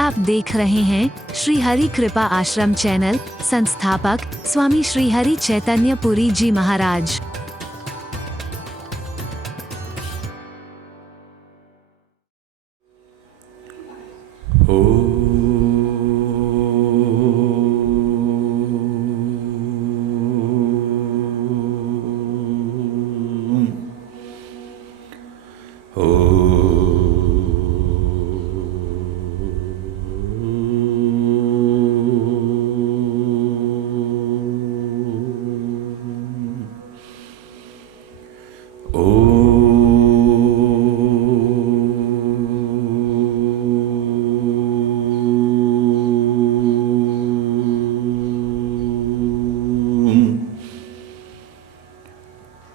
आप देख रहे हैं श्री हरि कृपा आश्रम चैनल। संस्थापक स्वामी श्री हरि चैतन्य पुरी जी महाराज।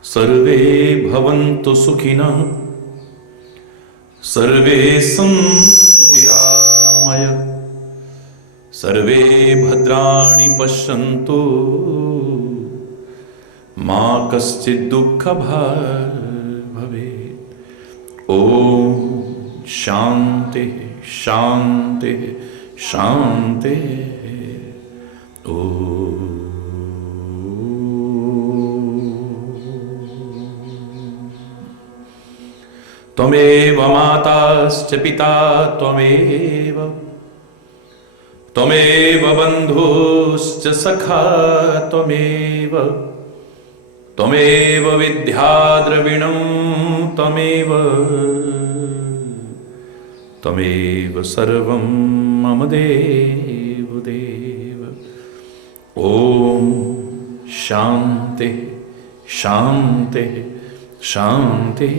सर्वे भवन्तु सुखिनः, सर्वे सन्तु निरामयाः, सर्वे भद्राणि पश्यन्तु, मा कश्चित् दुःखभाग् भवेत्। ॐ शान्ति शान्ति शान्ति। ॐ त्वमेव माताश्च पिता त्वमेव, त्वमेव बन्धुश्च सखा त्वमेव, त्वमेव विद्या द्रविणं त्वमेव, त्वमेव सर्वं मम देव देव। ॐ शान्ति शान्ति शान्ति।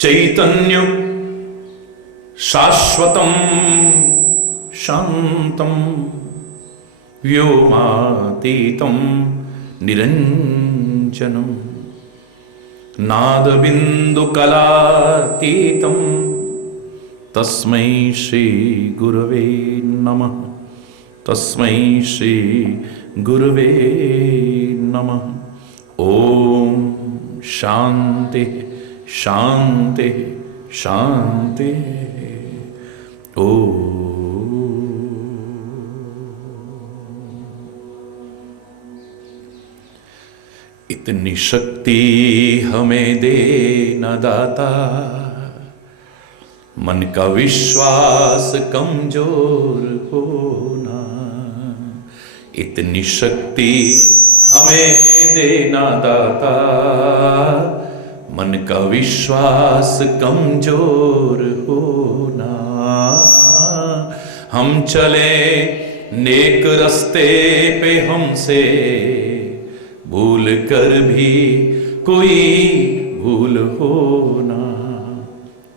चैतन्य शाश्वतं शान्तं व्योमातीतं निरञ्जनं नादबिन्दुकलातीतं तस्मै श्री गुरवे नमः। तस्मै श्री गुरवे नमः। ॐ शान्ति शान्ति शान्ति। ॐ इतनी शक्ति हमें दे न दाता, मन का विश्वास कमजोर होना। इतनी शक्ति हमें देना दाता, मन का विश्वास कमजोर होना। हम चले नेक रास्ते पे, हमसे भूल कर भी कोई भूल होना।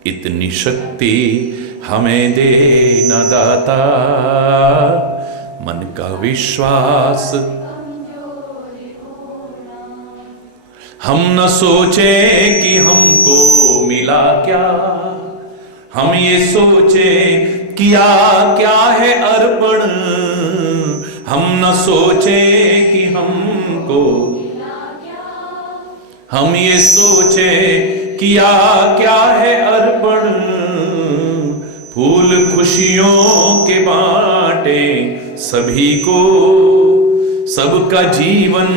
इतनी शक्ति हमें देना दाता, मन का विश्वास। हम न सोचे कि हमको मिला क्या, हम ये सोचे किया क्या है अर्पण। हम न सोचे कि हमको, हम ये सोचे किया क्या है अर्पण। फूल खुशियों के बांटे सभी को, सबका जीवन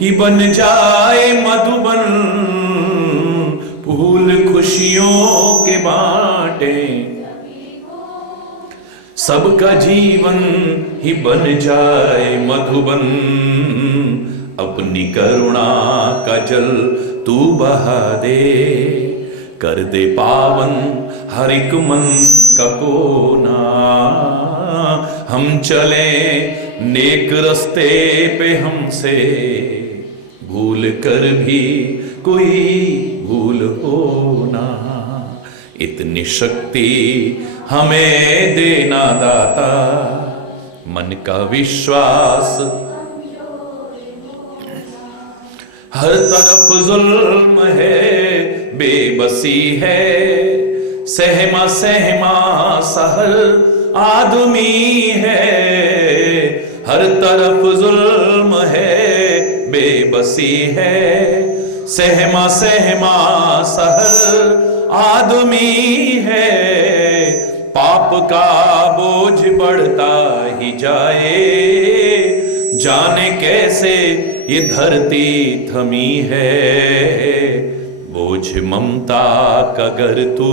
ही बन जाए मधुबन। फूल खुशियों के बांटे सबका जीवन ही बन जाए मधुबन। अपनी करुणा का जल तू बहा दे, कर दे पावन हर एक मन का कोना। हम चले नेक रास्ते पे, हमसे भूल कर भी कोई भूल होना। इतनी शक्ति हमें देना दाता, मन का विश्वास। हर तरफ जुल्म है, बेबसी है, सहमा सहमा सहर आदमी है। हर तरफ जुल्म है, बेबसी है, सहमा सहमा सहर आदमी है, पाप का बोझ बढ़ता ही जाए, जाने कैसे ये धरती थमी है, बोझ ममता का अगर तू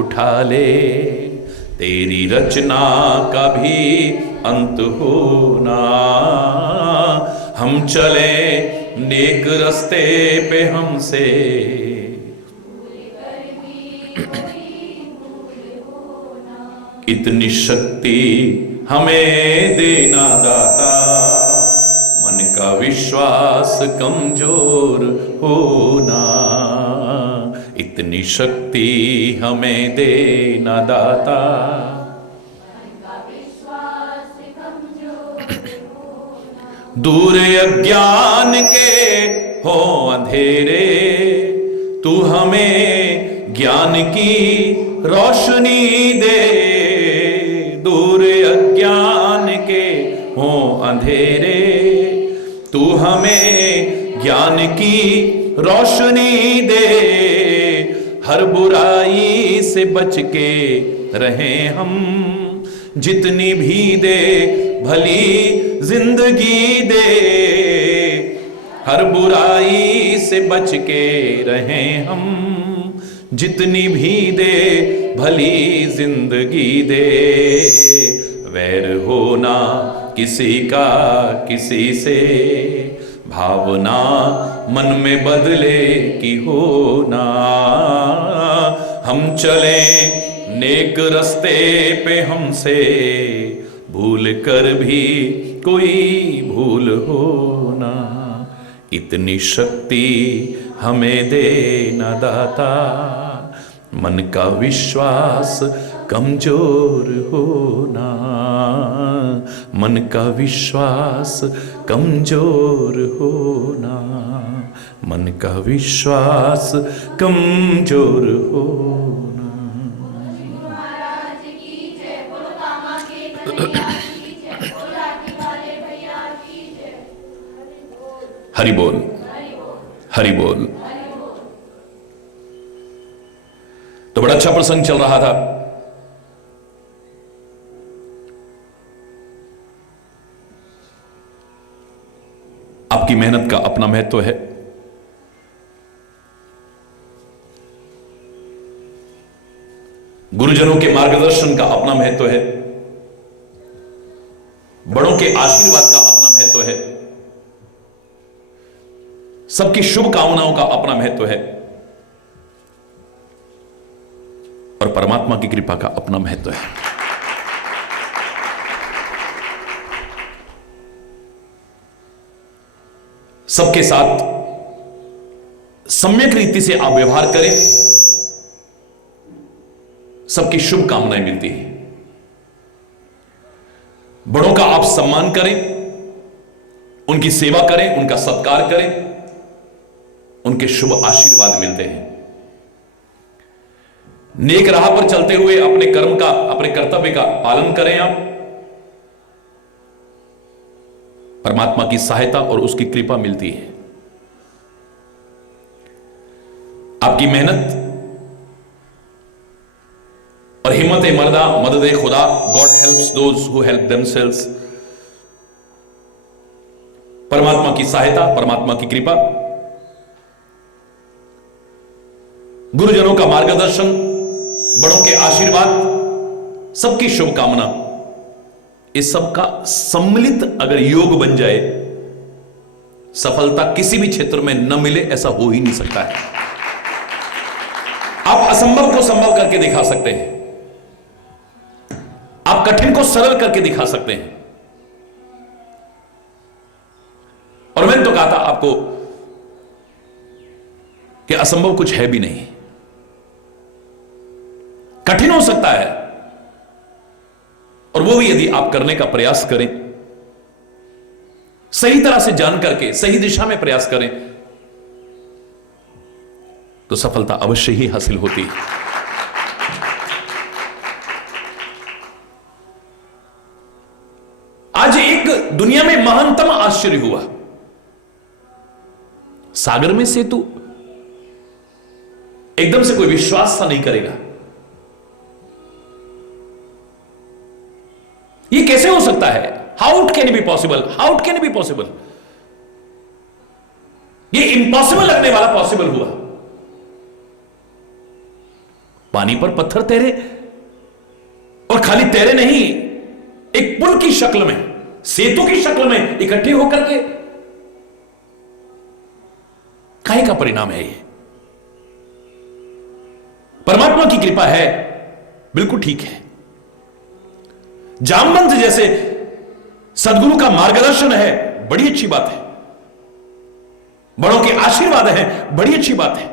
उठा ले, तेरी रचना का भी अंत होना। हम चले नेक रस्ते पे हमसे, इतनी शक्ति हमें देना दाता, मन का विश्वास कमजोर होना, इतनी शक्ति हमें देना दाता। दूर अज्ञान के हो अंधेरे, तू हमें ज्ञान की रोशनी दे, दूर अज्ञान के हो अंधेरे, तू हमें ज्ञान की रोशनी दे, हर बुराई से बच के रहें हम, जितनी भी दे भली जिंदगी दे, हर बुराई से बच के रहें हम, जितनी भी दे भली जिंदगी दे, वैर होना किसी का किसी से, भावना मन में बदले की होना। हम चले नेक रस्ते पे हमसे, भूल कर भी कोई भूल होना, इतनी शक्ति हमें देना दाता, मन का विश्वास कमजोर होना, मन का विश्वास कमजोर होना, मन का विश्वास कमजोर होना। हरि बोल, हरि बोल। तो बड़ा अच्छा प्रसंग चल रहा था। आपकी मेहनत का अपना महत्व है। गुरुजनों के मार्गदर्शन का अपना महत्व है, बड़ों के आशीर्वाद का अपना महत्व है, सबकी शुभकामनाओं का अपना महत्व है, और परमात्मा की कृपा का अपना महत्व है। सबके साथ सम्यक रीति से आप व्यवहार करें, सबकी शुभकामनाएं मिलती हैं। बड़ों का आप सम्मान करें, उनकी सेवा करें, उनका सत्कार करें, उनके शुभ आशीर्वाद मिलते हैं। नेक राह पर चलते हुए अपने कर्म का, अपने कर्तव्य का पालन करें आप, परमात्मा की सहायता और उसकी कृपा मिलती है। आपकी मेहनत और हिम्मत मर्दा मदद खुदा, God helps those who help themselves, परमात्मा की सहायता, परमात्मा की कृपा, गुरुजनों का मार्गदर्शन, बड़ों के आशीर्वाद, सबकी शुभकामना, इस सब का सम्मिलित अगर योग बन जाए, सफलता किसी भी क्षेत्र में न मिले ऐसा हो ही नहीं सकता है। आप असंभव को संभव करके दिखा सकते हैं, आप कठिन को सरल करके दिखा सकते हैं। और मैंने तो कहा था आपको कि असंभव कुछ है भी नहीं। कठिन हो सकता है, और वो भी यदि आप करने का प्रयास करें, सही तरह से जान करके सही दिशा में प्रयास करें, तो सफलता अवश्य ही हासिल होती है। आज एक दुनिया में महानतम आश्चर्य हुआ। सागर में सेतु, एकदम से कोई विश्वास सा नहीं करेगा। ये कैसे हो सकता है? How it can be possible, how it can be possible. ये इम्पॉसिबल लगने वाला पॉसिबल हुआ। पानी पर पत्थर तैरे, और खाली तैरे नहीं, एक पुल की शक्ल में, सेतु की शक्ल में इकट्ठे होकर के। काहे का परिणाम है ये? परमात्मा की कृपा है, बिल्कुल ठीक है। जामवंत जैसे सदगुरु का मार्गदर्शन है, बड़ी अच्छी बात है। बड़ों के आशीर्वाद है, बड़ी अच्छी बात है।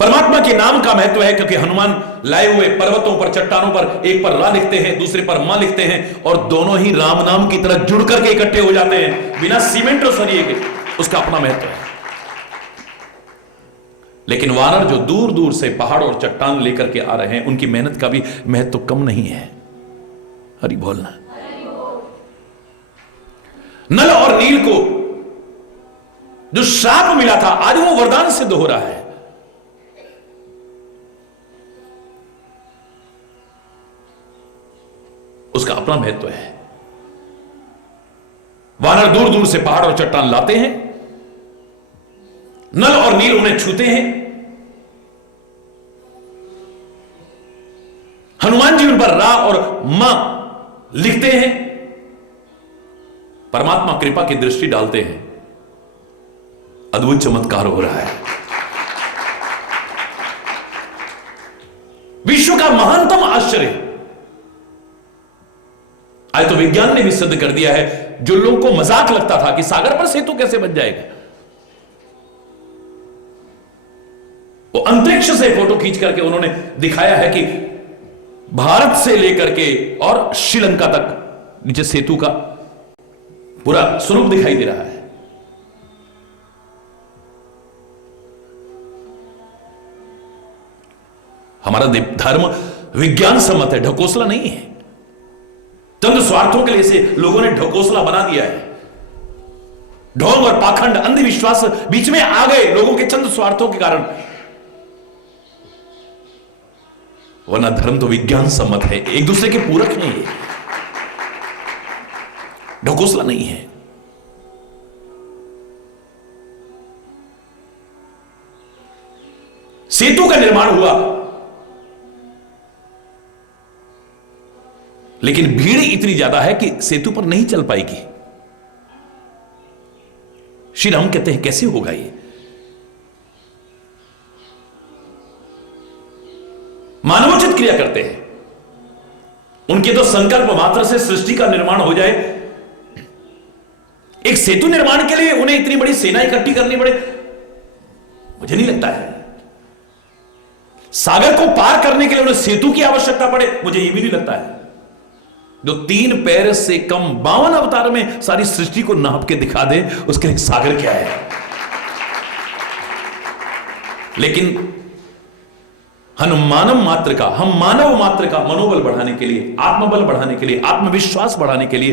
परमात्मा के नाम का महत्व है, क्योंकि हनुमान लाए हुए पर्वतों पर, चट्टानों पर, एक पर रा लिखते हैं, दूसरे पर मां लिखते हैं, और दोनों ही राम नाम की तरह जुड़ करके इकट्ठे हो जाते हैं, बिना सीमेंट और सरिये के। उसका अपना महत्व है। लेकिन वानर जो दूर दूर से पहाड़ और चट्टान लेकर के आ रहे हैं, उनकी मेहनत का भी महत्व कम नहीं है। हरि बोलना। नल और नील को जो श्राप मिला था, आज वो वरदान सिद्ध हो रहा है। उसका अपना महत्व है। वानर दूर दूर से पहाड़ और चट्टान लाते हैं, नल और नील उन्हें छूते हैं, हनुमान जी उन पर रा और मां लिखते हैं, परमात्मा कृपा की दृष्टि डालते हैं, अद्भुत चमत्कार हो रहा है। विश्व का महानतम आश्चर्य आज तो विज्ञान ने भी सिद्ध कर दिया है। जो लोगों को मजाक लगता था कि सागर पर सेतु कैसे बन जाएगा, वो अंतरिक्ष से फोटो खींच करके उन्होंने दिखाया है कि भारत से लेकर के और श्रीलंका तक नीचे सेतु का पूरा स्वरूप दिखाई दे रहा है। हमारा धर्म विज्ञान सम्मत है, ढकोसला नहीं है। चंद स्वार्थों के लिए इसे लोगों ने ढकोसला बना दिया है। ढोंग और पाखंड, अंधविश्वास बीच में आ गए लोगों के चंद स्वार्थों के कारण। वरना धर्म तो विज्ञान सम्मत है, एक दूसरे के पूरक हैं, ये ढकोसला नहीं है। सेतु का निर्माण हुआ, लेकिन भीड़ इतनी ज्यादा है कि सेतु पर नहीं चल पाएगी। श्री राम कहते हैं कैसे होगा ये? मानवोचित क्रिया करते हैं। उनके तो संकल्प मात्र से सृष्टि का निर्माण हो जाए। एक सेतु निर्माण के लिए उन्हें इतनी बड़ी सेना इकट्ठी करनी पड़े, मुझे नहीं लगता है। सागर को पार करने के लिए उन्हें सेतु की आवश्यकता पड़े, मुझे यह भी नहीं लगता है। जो 3 पैर से कम 52 अवतार में सारी सृष्टि को नाप के दिखा दे, उसके लिए सागर क्या है? लेकिन हम मानव मात्र का मनोबल बढ़ाने के लिए, आत्मबल बढ़ाने के लिए, आत्मविश्वास बढ़ाने के लिए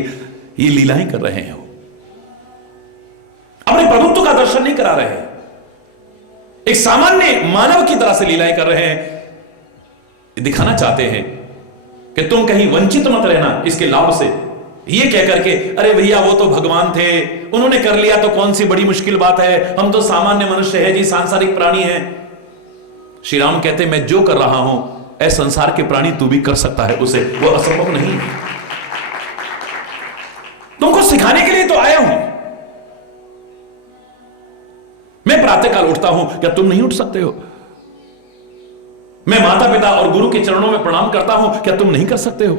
ये लीलाएं कर रहे हैं। वो अपने प्रभुत्व का दर्शन नहीं करा रहे हैं, एक सामान्य मानव की तरह से लीलाएं कर रहे हैं। दिखाना चाहते हैं कि तुम कहीं वंचित मत रहना इसके लाभ से। ये कह करके अरे भैया वो तो भगवान थे, उन्होंने कर लिया तो कौन सी बड़ी मुश्किल बात है, हम तो सामान्य मनुष्य है जी, सांसारिक प्राणी हैं। श्री राम कहते मैं जो कर रहा हूं ऐ संसार के प्राणी तू भी कर सकता है, उसे वो असंभव नहीं है। तुमको सिखाने के लिए तो आया हूं। मैं प्रातःकाल उठता हूं, क्या तुम नहीं उठ सकते हो? मैं माता पिता और गुरु के चरणों में प्रणाम करता हूं, क्या तुम नहीं कर सकते हो?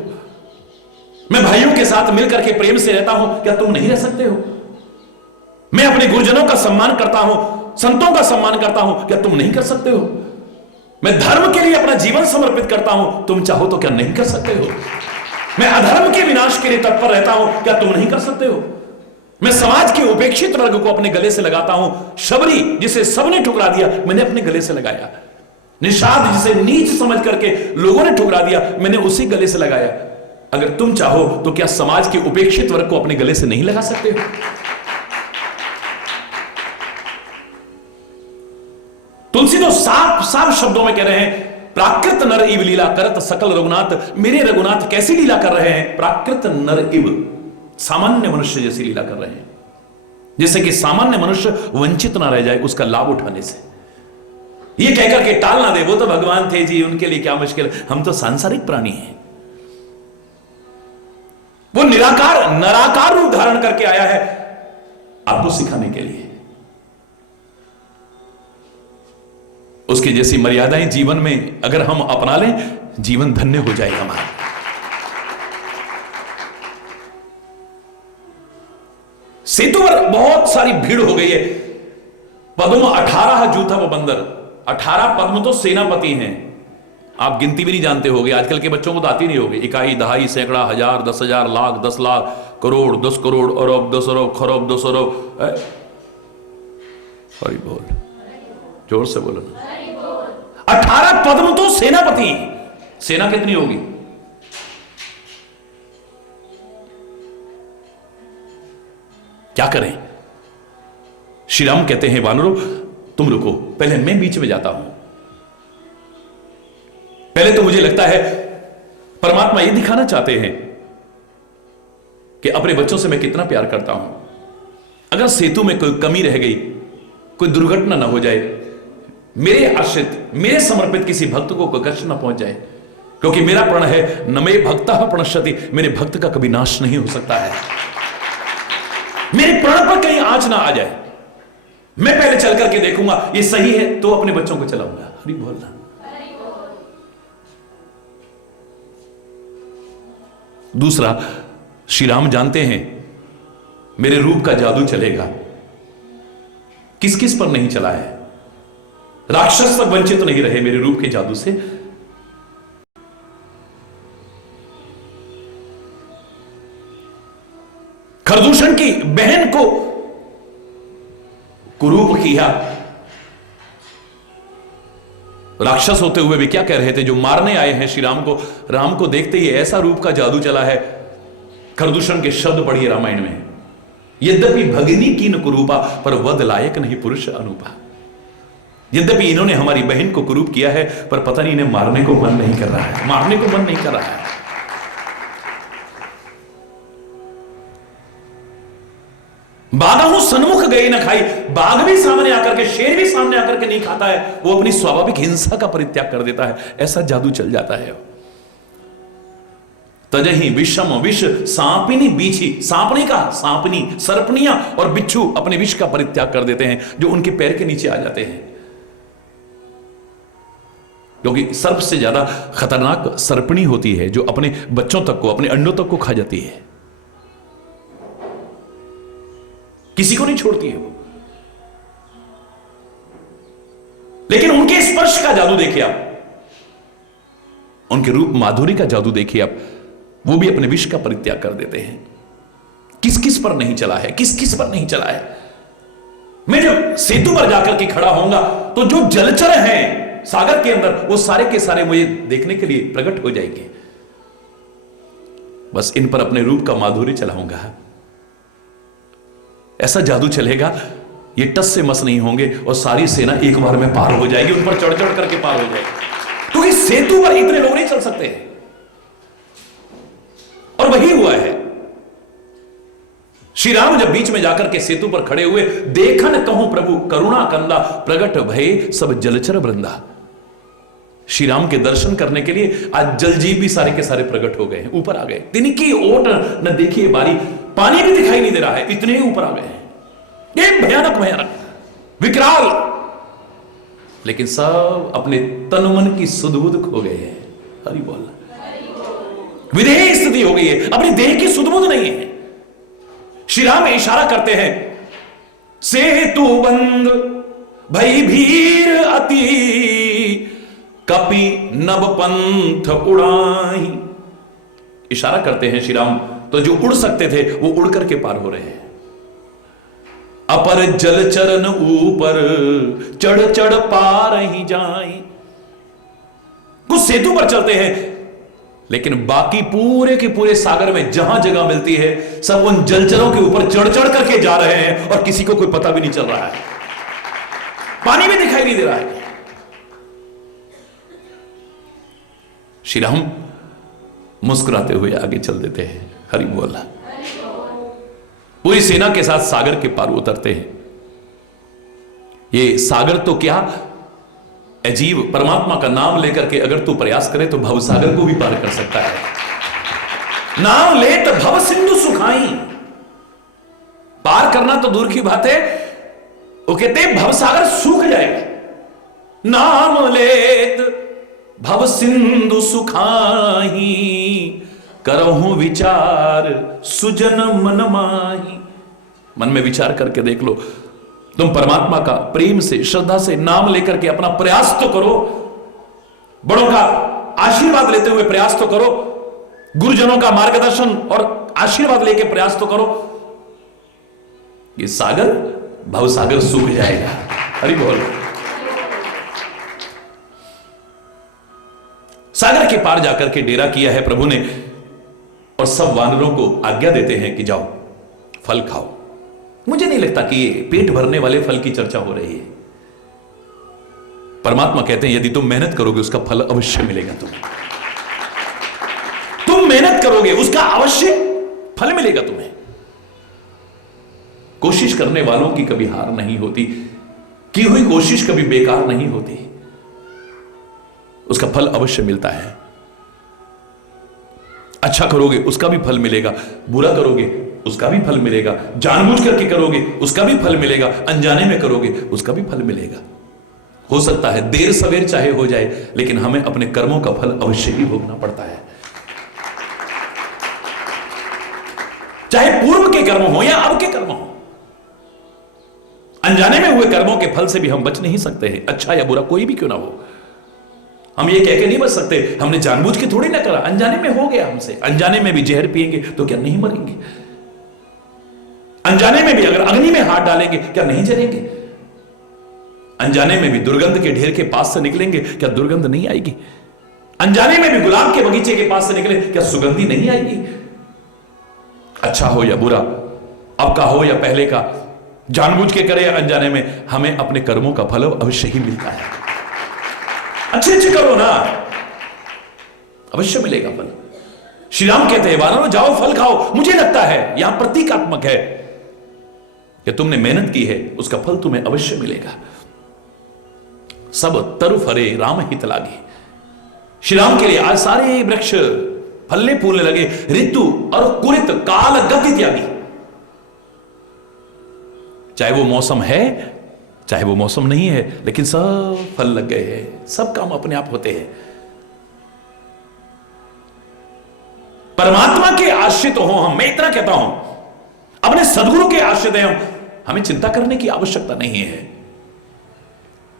मैं भाइयों के साथ मिलकर के प्रेम से रहता हूं, क्या तुम नहीं रह सकते हो? मैं अपने गुरुजनों का सम्मान करता हूं, संतों का सम्मान करता हूं, क्या तुम नहीं कर सकते हो? मैं धर्म के लिए अपना जीवन समर्पित करता हूं, तुम चाहो तो क्या नहीं कर सकते हो? मैं अधर्म के विनाश के लिए तत्पर रहता हूं, क्या तुम नहीं कर सकते हो? मैं समाज के उपेक्षित वर्ग को अपने गले से लगाता हूं। शबरी जिसे सबने ठुकरा दिया, मैंने अपने गले से लगाया। निषाद जिसे नीच समझ करके लोगों ने ठुकरा दिया, मैंने उसी गले से लगाया। अगर तुम चाहो तो क्या समाज के उपेक्षित वर्ग को अपने गले से नहीं लगा सकते हो? तुलसी तो साफ साफ शब्दों में कह रहे हैं, प्राकृत नर इव लीला करत सकल रघुनाथ। मेरे रघुनाथ कैसी लीला कर रहे हैं? प्राकृत नर इव, सामान्य मनुष्य जैसी लीला कर रहे हैं, जैसे कि सामान्य मनुष्य वंचित ना रह जाए उसका लाभ उठाने से। ये कहकर के टाल ना दे, वो तो भगवान थे जी, उनके लिए क्या मुश्किल, हम तो सांसारिक प्राणी हैं। वो निराकार नराकार रूप धारण करके आया है आपको सिखाने के लिए। उसकी जैसी मर्यादाएं जीवन में अगर हम अपना लें, जीवन धन्य हो जाएगा हमारा। सेतु पर बहुत सारी भीड़ हो गई है। पद्म 18 जूथा वो बंदर, 18 पद्म तो सेनापति हैं। आप गिनती भी नहीं जानते होगे, आजकल के बच्चों को तो आती नहीं होगी। इकाई, दहाई, सैकड़ा, हजार, 10,000, लाख, 10 लाख, करोड़, 10 करोड़, अरब, 10 अरब, खरब, 10 अरब। हरि बोल, जोर से बोलो ना। 18 पद्म तो सेनापति। सेना कितनी होगी? क्या करें? श्री राम कहते हैं, वानरों तुम रुको, पहले मैं बीच में जाता हूं। पहले तो मुझे लगता है परमात्मा ये दिखाना चाहते हैं कि अपने बच्चों से मैं कितना प्यार करता हूं। अगर सेतु में कोई कमी रह गई, कोई दुर्घटना ना हो जाए, मेरे आश्रित, मेरे समर्पित किसी भक्त को कोई कष्ट ना पहुंच जाए, क्योंकि मेरा प्रण है न मे भक्तः प्रणश्यति, मेरे भक्त का कभी नाश नहीं हो सकता है। मेरे प्रण पर कहीं आंच ना आ जाए, मैं पहले चल करके देखूंगा ये सही है तो अपने बच्चों को चलाऊंगा। हरि बोलना। दूसरा, श्री राम जानते हैं मेरे रूप का जादू चलेगा। किस किस पर नहीं चला है? राक्षस तक वंचित नहीं रहे मेरे रूप के जादू से। खरदूषण की बहन को कुरूप किया। राक्षस होते हुए भी क्या कह रहे थे? जो मारने आए हैं श्री राम को देखते ही ऐसा रूप का जादू चला है। खरदूषण के शब्द पढ़िए रामायण में, यद्यपि भगिनी कीन कुरूपा पर वध लायक नहीं पुरुष अनुपा। यद्यपि इन्होंने हमारी बहन को कुरूप किया है, पर पता नहीं इन्हें मारने को मन नहीं कर रहा है, मारने को मन नहीं कर रहा है। बाघहू सन्मुख गए न खाई, बाघ भी सामने आकर के, शेर भी सामने आकर के नहीं खाता है, वो अपनी स्वाभाविक हिंसा का परित्याग कर देता है। ऐसा जादू चल जाता है। तजही विषम विष सांपिनी बीछी, सांपनी का सांपनी, सर्पनियां और बिच्छू अपने विष का परित्याग कर देते हैं, जो उनके पैर के नीचे आ जाते हैं। क्योंकि सर्प से ज्यादा खतरनाक सर्पणी होती है, जो अपने बच्चों तक को, अपने अंडों तक को खा जाती है, किसी को नहीं छोड़ती है वो। लेकिन उनके स्पर्श का जादू देखिए आप, उनके रूप माधुरी का जादू देखिए आप, वो भी अपने विष का परित्याग कर देते हैं। किस किस पर नहीं चला है, किस किस पर नहीं चला है। मैं जब सेतु पर जाकर के खड़ा होऊंगा तो जो जलचर हैं सागर के अंदर, वो सारे के सारे मुझे देखने के लिए प्रकट हो जाएंगे। बस इन पर अपने रूप का माधुर्य चलाऊंगा। ऐसा जादू चलेगा, ये टस से मस नहीं होंगे और सारी सेना एक बार में पार हो जाएगी, उन पर चढ़ चढ़ करके पार हो जाएगी। क्योंकि सेतु पर इतने लोग नहीं चल सकते। और वही हुआ है। श्री राम जब बीच में जाकर के सेतु पर खड़े हुए, देखन कहूं प्रभु करुणा कंदा, प्रगट भये सब जलचर वृंदा। श्री राम के दर्शन करने के लिए आज जलजीव भी सारे के सारे प्रकट हो गए हैं, ऊपर आ गए। तिनकी ओट न देखिए बारी, पानी भी दिखाई नहीं दे रहा है, इतने ऊपर आ गए हैं। ये भयानक भयानक विकराल, लेकिन सब अपने तन मन की सुध-बुध खो गए हैं। हरि बोल। विधेय स्थिति हो गई है, अपनी देह की सुध-बुध नहीं है। श्री राम इशारा करते हैं, सेतु बंद भई भीर अति, कपि नभ पंथ उड़ाई। इशारा करते हैं श्री राम, तो जो उड़ सकते थे वो उड़ करके पार हो रहे हैं। अपर जल चरण ऊपर चढ़ चढ़ पार ही जाई। कुछ सेतु पर चलते हैं, लेकिन बाकी पूरे के पूरे सागर में जहां जगह मिलती है, सब उन जलचरों के ऊपर चढ़ चढ़ करके जा रहे हैं और किसी को कोई पता भी नहीं चल रहा है। पानी भी दिखाई नहीं दे रहा है। श्री राम मुस्कुराते हुए आगे चल देते हैं। हरि बोल। पूरी सेना के साथ सागर के पार उतरते हैं। ये सागर तो क्या, अजीब, परमात्मा का नाम लेकर के अगर तू प्रयास करे तो भव सागर को भी पार कर सकता है। नाम ले तो भव सिंधु सुखाई, पार करना तो दूर की बात है, वो कहते भव सागर सूख जाएगा। नाम लेत भव सिंधु सुखाही, करहूं विचार सुजन मन माही। मन में विचार करके देख लो, तुम परमात्मा का प्रेम से, श्रद्धा से नाम लेकर के अपना प्रयास तो करो, बड़ों का आशीर्वाद लेते हुए प्रयास तो करो, गुरुजनों का मार्गदर्शन और आशीर्वाद लेके प्रयास तो करो। ये सागर, भव सागर सूख जाएगा। हरि बोल। सागर के पार जाकर के डेरा किया है प्रभु ने, और सब वानरों को आज्ञा देते हैं कि जाओ फल खाओ। मुझे नहीं लगता कि ये पेट भरने वाले फल की चर्चा हो रही है। परमात्मा कहते हैं यदि तुम मेहनत करोगे उसका फल अवश्य मिलेगा। तुम मेहनत करोगे उसका अवश्य फल मिलेगा तुम्हें। कोशिश करने वालों की कभी हार नहीं होती, की हुई कोशिश कभी बेकार नहीं होती, उसका फल अवश्य मिलता है। अच्छा करोगे उसका भी फल मिलेगा, बुरा करोगे उसका भी फल मिलेगा, जानबूझ करके करोगे उसका भी फल मिलेगा, अनजाने में करोगे उसका भी फल मिलेगा। हो सकता है देर सवेर चाहे हो जाए, लेकिन हमें अपने कर्मों का फल अवश्य ही भोगना पड़ता है। चाहे पूर्व के कर्म हो या अब के कर्म हो, अनजाने में हुए कर्मों के फल से भी हम बच नहीं सकते हैं, अच्छा या बुरा कोई भी क्यों ना हो। हम ये कह के नहीं बच सकते हमने जानबूझ के थोड़ी ना करा, अनजाने में हो गया हमसे। अनजाने में भी जहर पिएंगे तो क्या नहीं मरेंगे? अनजाने में भी अगर अग्नि में हाथ डालेंगे क्या नहीं जलेंगे? अनजाने में भी दुर्गंध के ढेर के पास से निकलेंगे क्या दुर्गंध नहीं आएगी? अनजाने में भी गुलाब के बगीचे के पास से निकले क्या सुगंधी नहीं आएगी? अच्छा हो या बुरा, अब का हो या पहले का, जानबूझ के करे या अनजाने में, हमें अपने कर्मों का फल अवश्य ही मिलता है। अच्छे अच्छे करो ना, अवश्य मिलेगा फल। श्री राम कहते हैं वानरों जाओ फल खाओ। मुझे लगता है यहां प्रतीकात्मक है कि तुमने मेहनत की है, उसका फल तुम्हें अवश्य मिलेगा। सब तरु फरे राम हित लागे। श्री राम के लिए आज सारे वृक्ष फलने फूलने लगे। ऋतु और कुरित काल गति त्यागी, चाहे वो मौसम है चाहे वो मौसम नहीं है, लेकिन सब फल लग गए हैं, सब काम अपने आप होते हैं। परमात्मा के आश्रित हो हम, मैं इतना कहता हूं, अपने सदगुरु के आश्रित हैं हम, हमें चिंता करने की आवश्यकता नहीं है।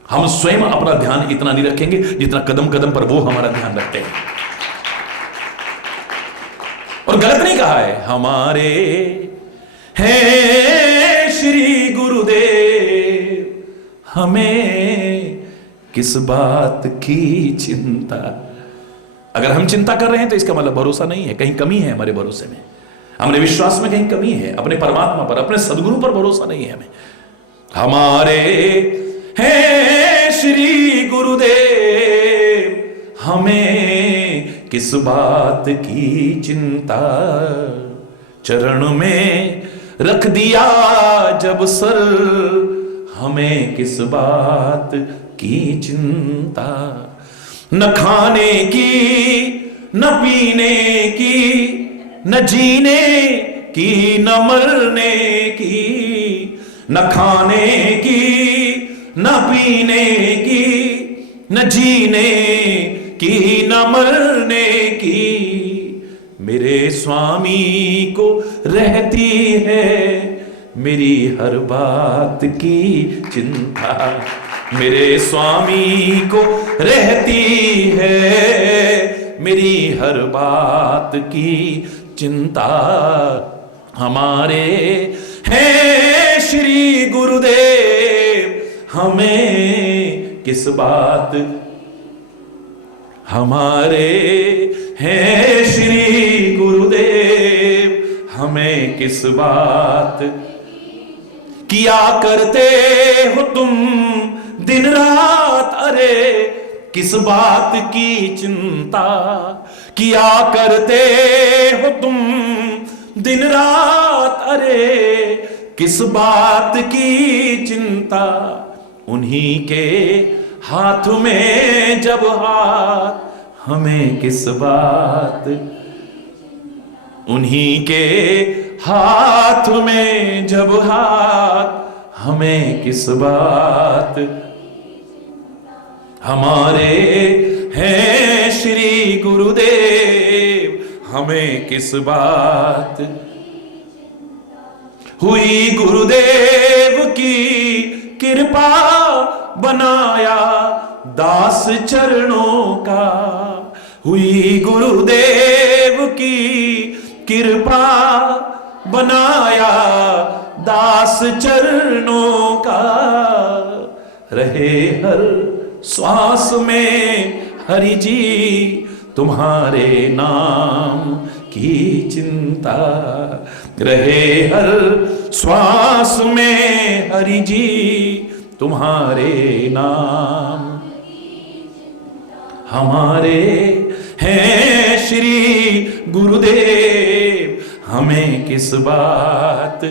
हम स्वयं अपना ध्यान इतना नहीं रखेंगे जितना कदम कदम पर वो हमारा ध्यान रखते हैं। और गलत नहीं कहा है, हमारे हैं श्री गुरुदेव, हमें किस बात की चिंता। अगर हम चिंता कर रहे हैं तो इसका मतलब भरोसा नहीं है, कहीं कमी है हमारे भरोसे में, हमारे विश्वास में कहीं कमी है, अपने परमात्मा पर, अपने सदगुरु पर भरोसा नहीं है हमें। हमारे हैं श्री गुरुदेव, हमें किस बात की चिंता, चरण में रख दिया जब सर, हमें किस बात की चिंता। न खाने की न पीने की न जीने की न मरने की, न खाने की न पीने की न जीने की न मरने की, मेरे स्वामी को रहती है मेरी हर बात की चिंता, मेरे स्वामी को रहती है मेरी हर बात की चिंता। हमारे हैं श्री गुरुदेव, हमें किस बात, हमारे हैं श्री गुरुदेव, हमें किस बात। किया करते हो तुम दिन रात, अरे किस बात की चिंता किया करते हो तुम दिन रात, अरे किस बात की चिंता, उन्हीं के हाथ में जब हाथ, हमें किस बात, उन्हीं के हाथ में जब हाथ, हमें किस बात, हमारे हैं श्री गुरुदेव, हमें किस बात, हुई गुरुदेव की कृपा, बनाया दास चरणों का, हुई गुरुदेव की कृपा, बनाया दास चरणों का, रहे हर श्वास में हरि जी तुम्हारे नाम की चिंता, रहे हर श्वास में हरि जी तुम्हारे नाम, हमारे हैं श्री गुरुदेव, हमें किस बात,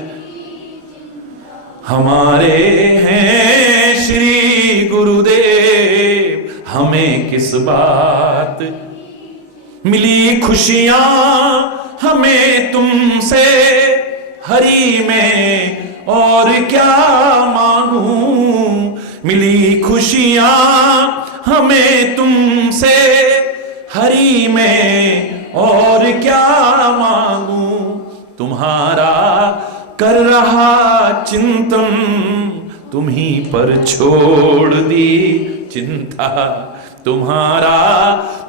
हमारे हैं श्री गुरुदेव, हमें किस बात, मिली खुशियां हमें तुमसे हरि में और क्या मांगूं, मिली खुशियां हमें तुमसे हरि में और क्या मांगूं, तुम्हारा कर रहा चिंतन, तुम्ही पर छोड़ दी चिंता, तुम्हारा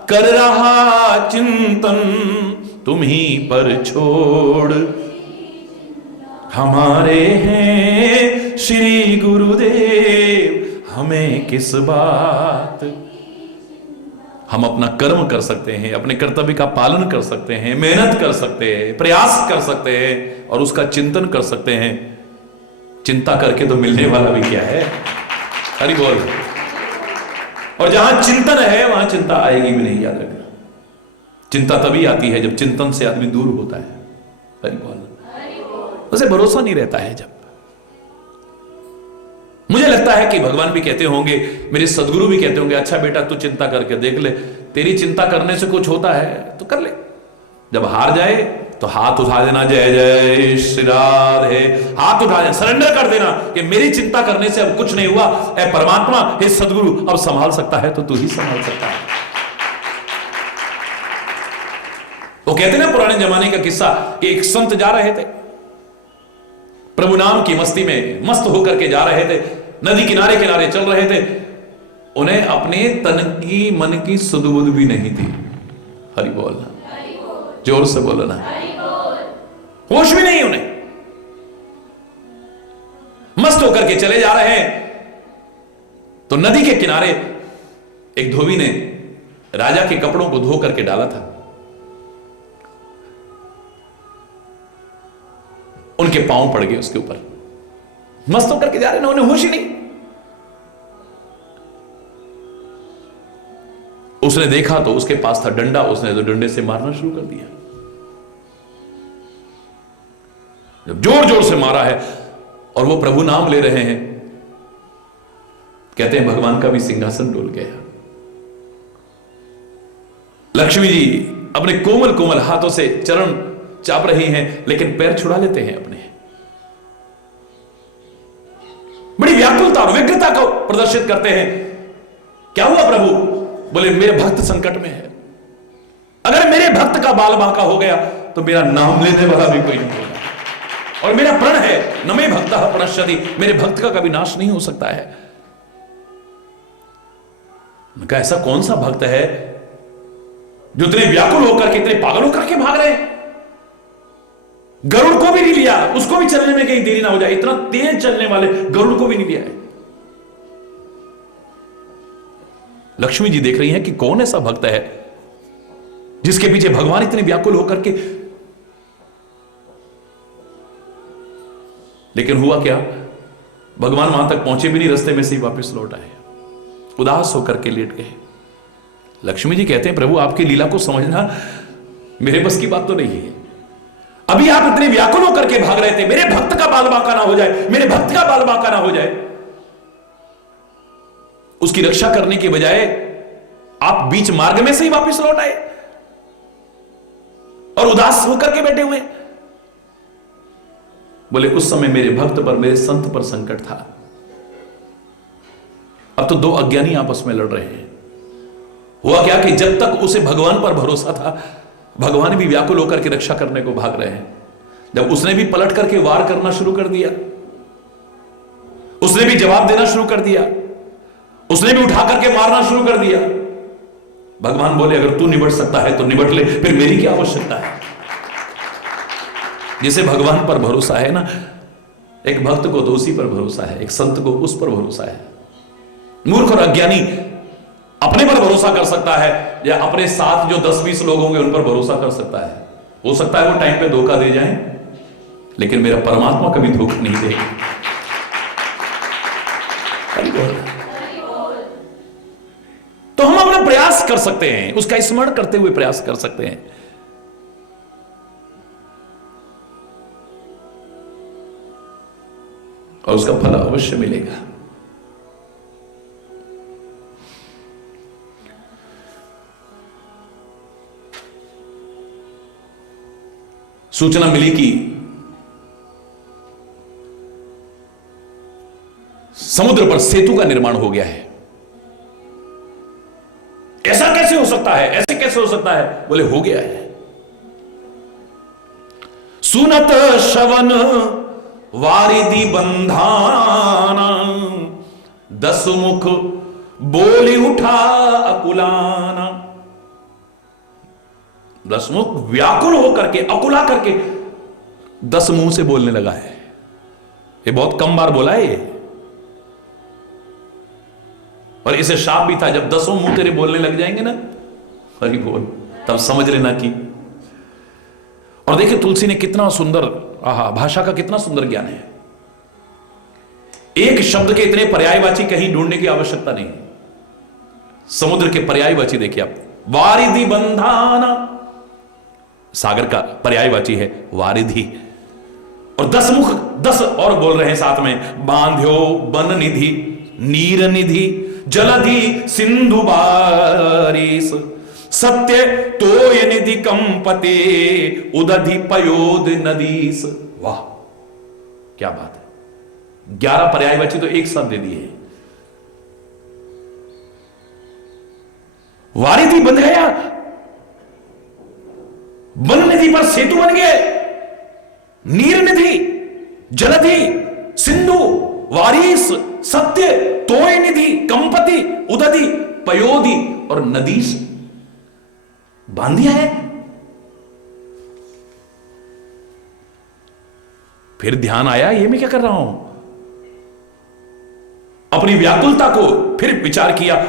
कर रहा चिंतन, तुम्ही पर छोड़, हमारे हैं श्री गुरुदेव, हमें किस बात, हम अपना कर्म कर सकते हैं, अपने कर्तव्य का पालन कर सकते हैं, मेहनत कर सकते हैं, प्रयास कर सकते हैं और उसका चिंतन कर सकते हैं। चिंता करके तो मिलने वाला भी क्या है, हरि बोल। और जहां चिंतन है वहां चिंता आएगी भी नहीं, याद रखना। चिंता तभी आती है जब चिंतन से आदमी दूर होता है, हरि बोल। उसे भरोसा नहीं रहता है। जब मुझे लगता है कि भगवान भी कहते होंगे, मेरे सदगुरु भी कहते होंगे, अच्छा बेटा तू चिंता करके देख ले, तेरी चिंता करने से कुछ होता है तो कर ले, जब हार जाए तो हाथ उठा देना, जय जय श्री राधे, हाथ उठा देना, सरेंडर कर देना कि मेरी चिंता करने से अब कुछ नहीं हुआ, ऐ परमात्मा, हे सदगुरु, अब संभाल सकता है तो तू ही संभाल सकता है। वो कहते ना पुराने जमाने का किस्सा, एक संत जा रहे थे, प्रभु नाम की मस्ती में मस्त होकर के जा रहे थे, नदी किनारे किनारे चल रहे थे, उन्हें अपने तन की मन की सुध-बुध भी नहीं थी। हरि बोल, जोर से बोलो ना, होश भी नहीं उन्हें, मस्त होकर के चले जा रहे हैं। तो नदी के किनारे एक धोबी ने राजा के कपड़ों को धो करके डाला था, उनके पांव पड़ गए उसके ऊपर, मस्त होकर के जा रहे हैं, उन्हें होश ही नहीं। उसने देखा तो उसके पास था डंडा, उसने तो डंडे से मारना शुरू कर दिया। जब जोर जोर से मारा है और वो प्रभु नाम ले रहे हैं, कहते हैं भगवान का भी सिंहासन डोल गया। लक्ष्मी जी अपने कोमल कोमल हाथों से चरण चाप रही हैं, लेकिन पैर छुड़ा लेते हैं अपने। बड़ी व्याकुलता और व्यग्रता को प्रदर्शित करते हैं। क्या हुआ प्रभु? बोले मेरे भक्त संकट में है, अगर मेरे भक्त का बाल बांका हो गया तो मेरा नाम लेने वाला भी कोई नहीं होगा, और मेरा प्रण है न मे भक्तः प्रणश्यति, मेरे भक्त का कभी नाश नहीं हो सकता है। मैं कहा ऐसा कौन सा भक्त है जो इतने व्याकुल होकर के, इतने पागल होकर के भाग रहे हैं? गरुड़ को भी नहीं लिया, उसको भी चलने में कहीं देरी ना हो जाए, इतना तेज चलने वाले गरुड़ को भी नहीं लिया है। लक्ष्मी जी देख रही हैं कि कौन ऐसा भक्त है जिसके पीछे भगवान इतने व्याकुल होकर के। लेकिन हुआ क्या, भगवान वहां तक पहुंचे भी नहीं, रास्ते में से ही वापस लौट आए, उदास होकर के लेट गए। लक्ष्मी जी कहते हैं प्रभु आपकी लीला को समझना मेरे बस की बात तो नहीं है। अभी आप इतने व्याकुल होकर के भाग रहे थे, मेरे भक्त का बाल बांका ना हो जाए, मेरे भक्त का बाल बांका ना हो जाए। उसकी रक्षा करने के बजाय आप बीच मार्ग में से ही वापस लौट आए और उदास होकर के बैठे हुए। बोले उस समय मेरे भक्त पर, मेरे संत पर संकट था। अब तो दो अज्ञानी आपस में लड़ रहे हैं। हुआ क्या कि जब तक उसे भगवान पर भरोसा था, भगवान भी व्याकुल होकर के रक्षा करने को भाग रहे हैं। जब उसने भी पलट करके वार करना शुरू कर दिया, उसने भी जवाब देना शुरू कर दिया, उसने भी उठा करके मारना शुरू कर दिया, भगवान बोले अगर तू निबट सकता है तो निबट ले, फिर मेरी क्या आवश्यकता है। जिसे भगवान पर भरोसा है ना, एक भक्त को तो उसी पर भरोसा है, एक संत को उस पर भरोसा है। मूर्ख और अज्ञानी अपने पर भरोसा कर सकता है या अपने साथ जो 10-20 लोग होंगे उन पर भरोसा कर सकता है। हो सकता है वो टाइम पे धोखा दे जाएं, लेकिन मेरा परमात्मा कभी धोखा नहीं देगा। तो हम अपना प्रयास कर सकते हैं, उसका स्मरण करते हुए प्रयास कर सकते हैं। और उसका फल अवश्य मिलेगा। सूचना मिली कि समुद्र पर सेतु का निर्माण हो गया है। ऐसा कैसे हो सकता है, ऐसे कैसे हो सकता है? बोले हो गया है। सुनत श्रवण वारिधि बंधाना, 10 मुख बोली उठा अकुलाना। 10 मुख व्याकुल होकर के, अकुला करके 10 मुंह से बोलने लगा है। ये बहुत कम बार बोला है ये, और इसे शाप भी था। जब 10 मुंह तेरे बोलने लग जाएंगे ना, हरि बोल, तब समझ लेना कि। और देखिए तुलसी ने कितना सुंदर, आहा, भाषा का कितना सुंदर ज्ञान है। एक शब्द के इतने पर्यायवाची कहीं ढूंढने की आवश्यकता नहीं। समुद्र के पर्यायवाची देखिए आप, वारिधि बंधाना, सागर का पर्यायवाची है वारिधि। और 10 मुख, 10 और बोल रहे हैं साथ में, बांध्यो बन निधि, नीर निधि, जलधि सिंधु बारिस, सत्य तोय निधि कंपते, उदधि पयोद नदीस। वाह क्या बात है। 11 पर्यायवाची तो एक साथ दे दिए। वारिधि बन गया, वन निधि पर सेतु बन गए, नीर निधि, जलधि, सिंधु, वारिस, सत्य, तोय निधि, कंपति, उदधि, पयोधि और नदीस बांध दिया है। फिर ध्यान आया ये मैं क्या कर रहा हूं। अपनी व्याकुलता को फिर विचार किया,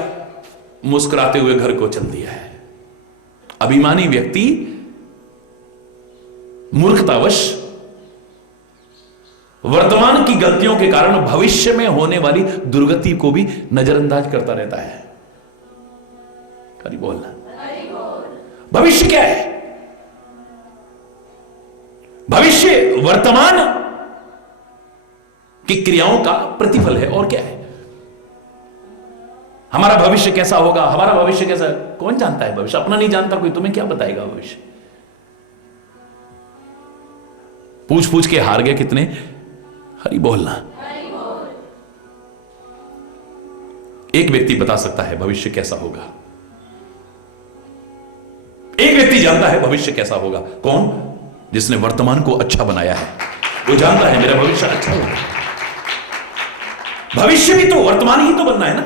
मुस्कुराते हुए घर को चल दिया है। अभिमानी व्यक्ति मूर्खतावश वर्तमान की गलतियों के कारण भविष्य में होने वाली दुर्गति को भी नजरअंदाज करता रहता है। हरि बोलना। भविष्य क्या है? भविष्य वर्तमान की क्रियाओं का प्रतिफल है, और क्या है? हमारा भविष्य कैसा होगा, हमारा भविष्य कैसा, कौन जानता है भविष्य? अपना नहीं जानता कोई, तुम्हें क्या बताएगा भविष्य? पूछ पूछ के हार गए कितने। हरि बोलना। एक व्यक्ति बता सकता है भविष्य कैसा होगा। एक व्यक्ति जानता है भविष्य कैसा होगा। कौन? जिसने वर्तमान को अच्छा बनाया है, वो जानता है मेरा भविष्य अच्छा होगा। भविष्य भी तो वर्तमान ही तो बनना है ना।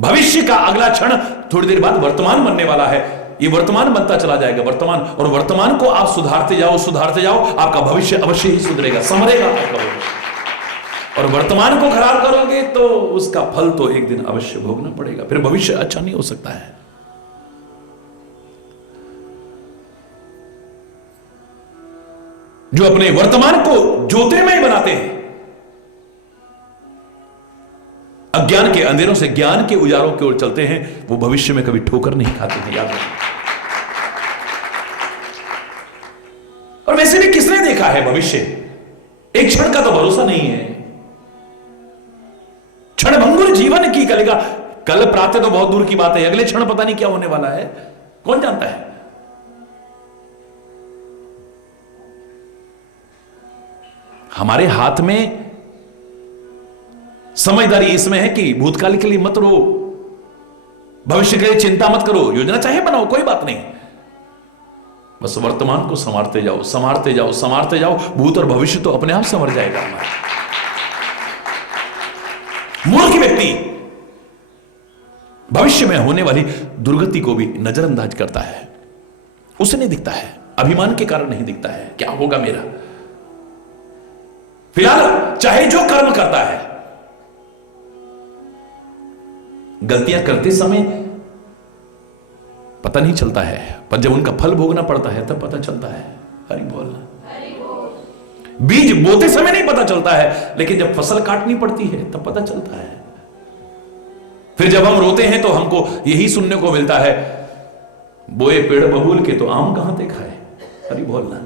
भविष्य का अगला क्षण थोड़ी देर बाद वर्तमान बनने वाला है। ये वर्तमान बनता चला जाएगा, वर्तमान, और वर्तमान को आप सुधारते जाओ, आपका भविष्य अवश्य ही सुधरेगा, संवरेगा आपका भविष्य। और वर्तमान को खराब करोगे तो उसका फल तो एक दिन अवश्य भोगना पड़ेगा, फिर भविष्य अच्छा नहीं हो सकता है। जो अपने वर्तमान को ज्योतिर्मय बनाते हैं, अज्ञान के अंधेरों से ज्ञान के उजालों की ओर चलते हैं, वो भविष्य में कभी ठोकर नहीं खाते हैं, याद रखें। और वैसे भी किसने देखा है भविष्य? एक क्षण का तो भरोसा नहीं है। क्षणभंगुर जीवन की कलिका, कल प्रातः तो बहुत दूर की बात है, अगले क्षण पता नहीं क्या होने वाला है, कौन जानता है। हमारे हाथ में समझदारी इसमें है कि भूतकाल के लिए मत रो, भविष्य के लिए चिंता मत करो, योजना चाहे बनाओ, कोई बात नहीं, बस वर्तमान को संवारते जाओ, संवारते जाओ, संवारते जाओ, भूत और भविष्य तो अपने आप संवर जाएगा हमारा। मूर्ख व्यक्ति भविष्य में होने वाली दुर्गति को भी नजरअंदाज करता है, उसे नहीं दिखता है, अभिमान के कारण नहीं दिखता है क्या होगा मेरा। फिलहाल चाहे जो कर्म करता है, गलतियां करते समय पता नहीं चलता है, पर जब उनका फल भोगना पड़ता है तब पता चलता है। हरि बोल। बीज बोते समय नहीं पता चलता है, लेकिन जब फसल काटनी पड़ती है तब पता चलता है। फिर जब हम रोते हैं तो हमको यही सुनने को मिलता है, बोए पेड़ बबूल के तो आम कहां देखा है। हरि बोलना।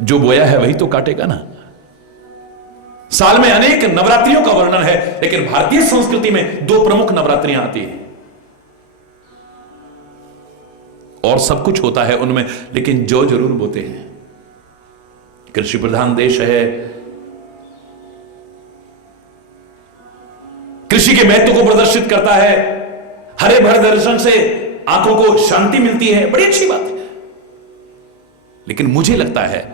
जो बोया है वही तो काटेगा ना। साल में अनेक नवरात्रियों का वर्णन है, लेकिन भारतीय संस्कृति में दो प्रमुख नवरात्रियां आती हैं, और सब कुछ होता है उनमें, लेकिन जो जरूर बोते हैं। कृषि प्रधान देश है, कृषि के महत्व को प्रदर्शित करता है, हरे भरे दर्शन से आंखों को शांति मिलती है, बड़ी अच्छी बात है। लेकिन मुझे लगता है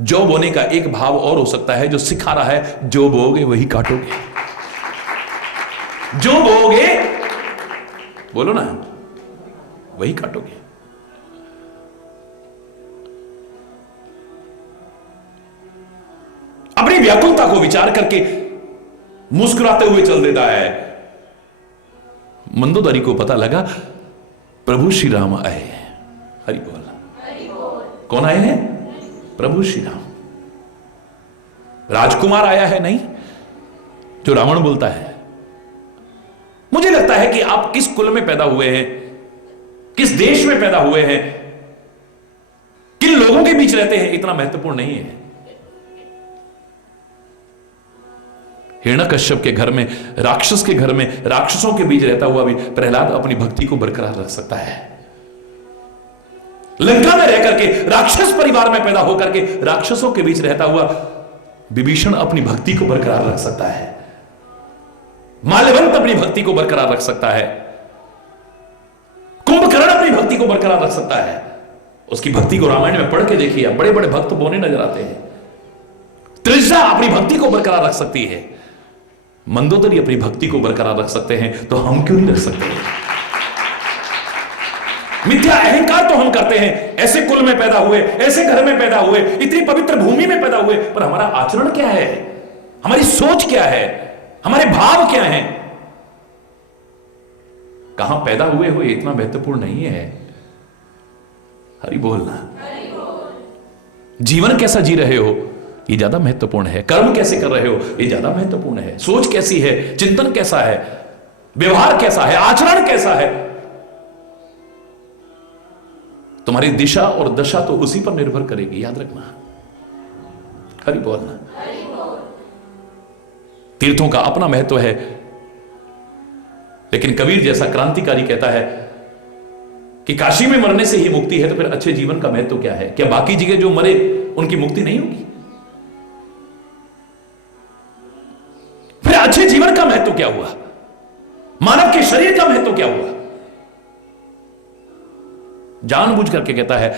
जो बोने का एक भाव और हो सकता है, जो सिखा रहा है जो बोओगे वही काटोगे। जो बोओगे, बोलो ना, वही काटोगे। अपनी व्याकुलता को विचार करके मुस्कुराते हुए चल देता है। मंदोदरी को पता लगा प्रभु श्री राम आए। हरि बोल। कौन आए हैं? प्रभु श्री राम। राजकुमार आया है नहीं, जो रावण बोलता है। मुझे लगता है कि आप किस कुल में पैदा हुए हैं, किस देश में पैदा हुए हैं, किन लोगों के बीच रहते हैं, इतना महत्वपूर्ण नहीं है। हिरण्यकश्यप के घर में, राक्षस के घर में, राक्षसों के बीच रहता हुआ भी प्रहलाद अपनी भक्ति को बरकरार रख सकता है। लंका में रह करके, राक्षस परिवार में पैदा होकर के राक्षसों के बीच रहता हुआ विभीषण अपनी भक्ति को बरकरार रख सकता है। माल्यवंत अपनी भक्ति को बरकरार रख सकता है। कुंभकर्ण अपनी भक्ति को बरकरार रख सकता है। उसकी भक्ति को रामायण में पढ़ के देखिए, बड़े बड़े भक्त बोने नजर आते हैं। त्रिजा अपनी भक्ति को बरकरार रख सकती है। मंदोदरी अपनी भक्ति को बरकरार रख सकते हैं, तो हम क्यों नहीं रख सकते हैं? मिथ्या अहंकार तो हम करते हैं, ऐसे कुल में पैदा हुए, ऐसे घर में पैदा हुए, इतनी पवित्र भूमि में पैदा हुए, पर हमारा आचरण क्या है, हमारी सोच क्या है, हमारे भाव क्या हैं? कहां पैदा हुए हो इतना महत्वपूर्ण नहीं है। हरि बोलना। जीवन कैसा जी रहे हो ये ज्यादा महत्वपूर्ण है। कर्म कैसे कर रहे हो ये ज्यादा महत्वपूर्ण है। सोच कैसी है, चिंतन कैसा है, व्यवहार कैसा है, आचरण कैसा है, तुम्हारी दिशा और दशा तो उसी पर निर्भर करेगी, याद रखना। हरि बोलना। तीर्थों का अपना महत्व है, लेकिन कबीर जैसा क्रांतिकारी कहता है कि काशी में मरने से ही मुक्ति है, तो फिर अच्छे जीवन का महत्व क्या है? क्या बाकी जगह जो मरे उनकी मुक्ति नहीं होगी? फिर अच्छे जीवन का महत्व क्या हुआ? मानव के शरीर का महत्व क्या हुआ? जानबूझ करके कहता है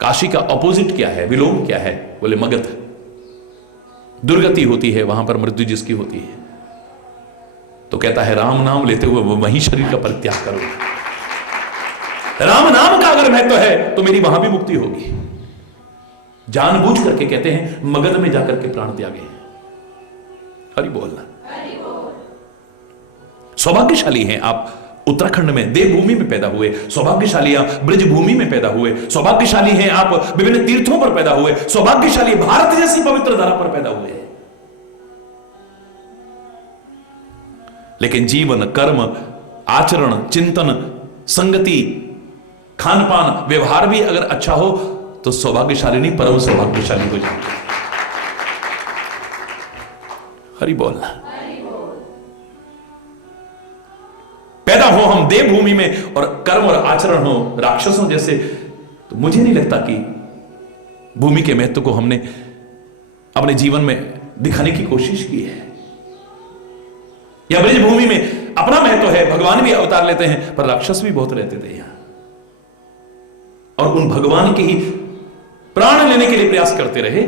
काशी का ऑपोजिट क्या है, विलोम क्या है? बोले मगध। दुर्गति होती है वहां पर, मृत्यु जिसकी होती है, तो कहता है राम नाम लेते हुए वहीं शरीर का परित्याग करो। राम नाम का अगर महत्व है तो मेरी वहां भी मुक्ति होगी। जानबूझ करके कहते हैं मगध में जाकर के प्राण त्यागे। हरि बोलना। सौभाग्यशाली हैं आप, उत्तराखंड में देवभूमि में पैदा हुए। सौभाग्यशाली आप ब्रज भूमि में पैदा हुए। सौभाग्यशाली हैं आप विभिन्न तीर्थों पर पैदा हुए। सौभाग्यशाली भारत जैसी पवित्र धरा पर पैदा हुए। लेकिन जीवन, कर्म, आचरण, चिंतन, संगति, खान पान, व्यवहार भी अगर अच्छा हो तो सौभाग्यशाली नहीं, परम सौभाग्यशाली हो जाएंगे। हरि बोल। पैदा हो हम देवभूमि में और कर्म और आचरण हो राक्षसों जैसे, तो मुझे नहीं लगता कि भूमि के महत्व को हमने अपने जीवन में दिखाने की कोशिश की है। या ब्रज भूमि में अपना महत्व है, भगवान भी अवतार लेते हैं, पर राक्षस भी बहुत रहते थे यहां, और उन भगवान के ही प्राण लेने के लिए प्रयास करते रहे।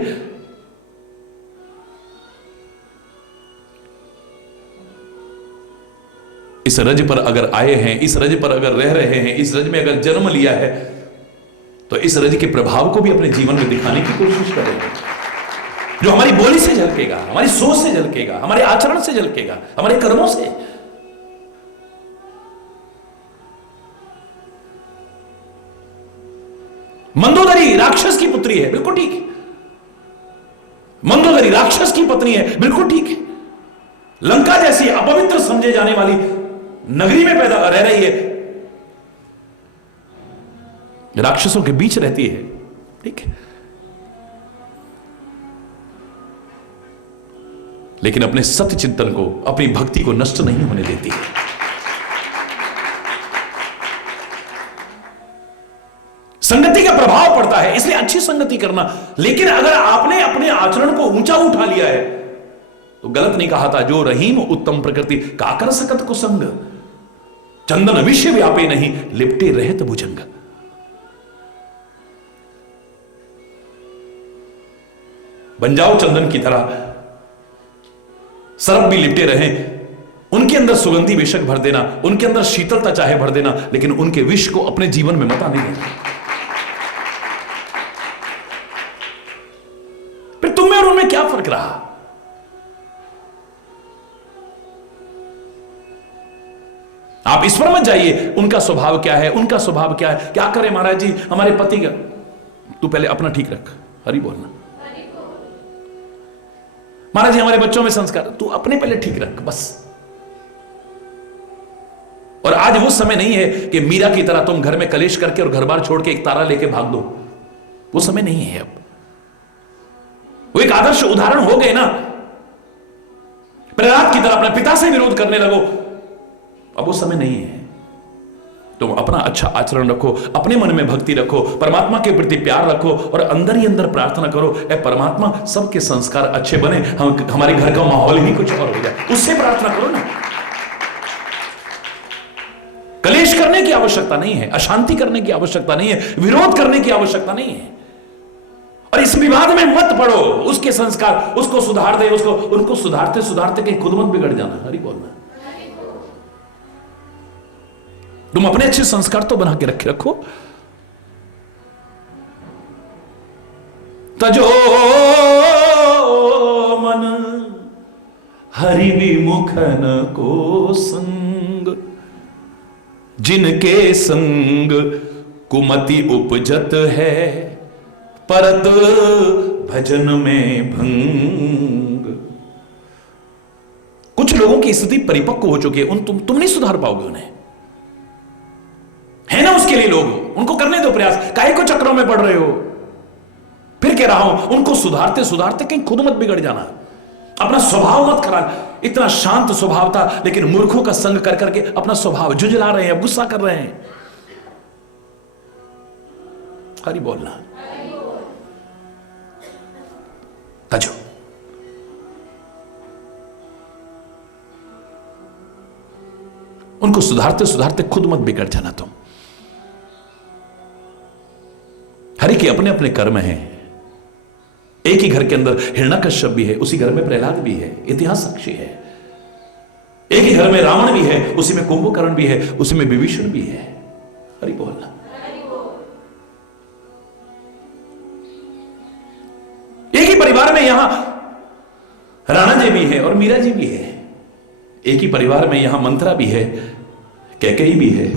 इस रज पर अगर आए हैं, इस रज पर अगर रह रहे हैं, इस रज में अगर जन्म लिया है, तो इस रज के प्रभाव को भी अपने जीवन में दिखाने की कोशिश करें, जो हमारी बोली से झलकेगा, हमारी सोच से झलकेगा, हमारे आचरण से झलकेगा, हमारे कर्मों से। मंदोदरी राक्षस की पुत्री है, बिल्कुल ठीक है। मंदोदरी राक्षस की पत्नी है, बिल्कुल ठीक है। लंका जैसी अपवित्र समझे जाने वाली नगरी में पैदा रह रही है, राक्षसों के बीच रहती है, ठीक है, लेकिन अपने सत्य चिंतन को, अपनी भक्ति को नष्ट नहीं होने देती है। संगति का प्रभाव पड़ता है, इसलिए अच्छी संगति करना। लेकिन अगर आपने अपने आचरण को ऊंचा उठा लिया है तो गलत नहीं कहा था, जो रहीम उत्तम प्रकृति काकर सकत को संग, चंदन विश्व व्यापे नहीं लिपटे रहत भुजंग। बन जाओ चंदन की तरह, सरब भी लिपटे रहे, उनके अंदर सुगंधी बेशक भर देना, उनके अंदर शीतलता चाहे भर देना, लेकिन उनके विष को अपने जीवन में मत आने देना। फिर तुम में और उनमें क्या फर्क रहा? आप इस पर मत जाइए उनका स्वभाव क्या है, उनका स्वभाव क्या है, क्या करे महाराज जी हमारे पति का। तू पहले अपना ठीक रख, हरि बोलना। महाराज जी हमारे बच्चों में संस्कार, तू अपने पहले ठीक रख बस। और आज वो समय नहीं है कि मीरा की तरह तुम घर में कलेश करके और घर बार छोड़ के एक तारा लेके भाग दो, वो समय नहीं है अब। वो एक आदर्श उदाहरण हो गए ना। प्रहलाद की तरह अपने पिता से विरोध करने लगो, अब वो समय नहीं है। तुम अपना अच्छा आचरण रखो, अपने मन में भक्ति रखो, परमात्मा के प्रति प्यार रखो और अंदर ही अंदर प्रार्थना करो, ए परमात्मा सबके संस्कार अच्छे बने, हमारे घर का माहौल ही कुछ और हो जाए, उससे प्रार्थना करो ना। कलेश करने की आवश्यकता नहीं है, अशांति करने की आवश्यकता नहीं है, विरोध करने की आवश्यकता नहीं है। और इस विवाद में मत पड़ो, उसके संस्कार उसको सुधार दे, उसको उनको सुधारते सुधारते कहीं खुद मत बिगड़ जाना। हरि बोलना। तुम अपने अच्छे संस्कार तो बना के रखो। तजो मन हरि विमुखन को संग, जिनके संग कुमति उपजत है, परत भजन में भंग। कुछ लोगों की स्थिति परिपक्व हो चुकी है, तुम नहीं सुधार पाओगे उन्हें, है ना उसके लिए लोग, उनको करने दो प्रयास। काहे को चक्रों में पड़ रहे हो? फिर कह रहा हूं उनको सुधारते सुधारते कहीं खुद मत बिगड़ जाना, अपना स्वभाव मत खराब। इतना शांत स्वभाव था लेकिन मूर्खों का संग कर करके अपना स्वभाव जुझला रहे हैं, गुस्सा कर रहे हैं। हरि बोलना। तजो उनको सुधारते सुधारते खुद मत बिगड़ जाना तुम। हरि के अपने अपने कर्म हैं। एक ही घर के अंदर हिरण्यकश्यप भी है, उसी घर में प्रहलाद भी है, इतिहास साक्षी है। एक ही घर में रावण भी है, उसी में कुंभकर्ण भी है, उसी में विभीषण भी है। हरि बोलना। एक ही परिवार में यहां राणा जी भी है और मीरा जी भी है। एक ही परिवार में यहां मंत्रा भी है, कैकेयी भी है,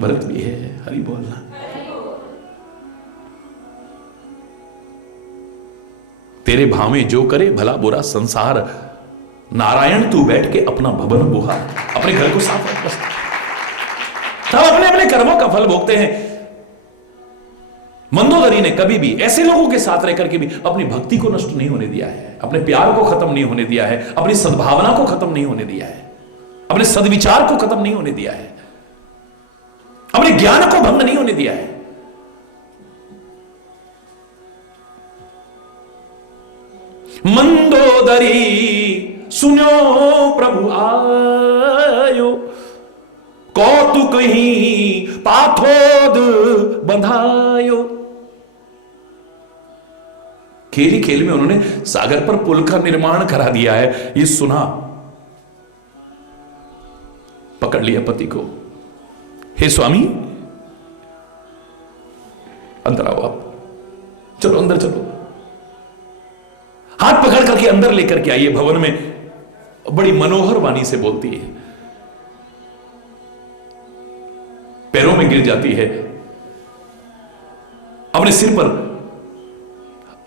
भरत भी है। हरि बोलना। तेरे भावे जो करे भला बुरा संसार, नारायण तू बैठ के अपना भवन बुहा, अपने घर को साफ रख। सब अपने अपने कर्मों का फल भोगते हैं। मंदोदरी ने कभी भी ऐसे लोगों के साथ रहकर के भी अपनी भक्ति को नष्ट नहीं होने दिया है, अपने प्यार को खत्म नहीं होने दिया है, अपनी सद्भावना को खत्म नहीं होने दिया है, अपने सद्विचार को खत्म नहीं होने दिया है, अपने ज्ञान को भंग नहीं होने दिया है। मंदोदरी सुनो प्रभु आयो, कौतुक ही पाथोद बंधायो। खेल ही खेल में उन्होंने सागर पर पुल का निर्माण करा दिया है। ये सुना, पकड़ लिया पति को, हे स्वामी अंदर आओ, आप चलो अंदर चलो। हाथ पकड़ करके अंदर लेकर के आइए भवन में। बड़ी मनोहर वाणी से बोलती है, पैरों में गिर जाती है, अपने सिर पर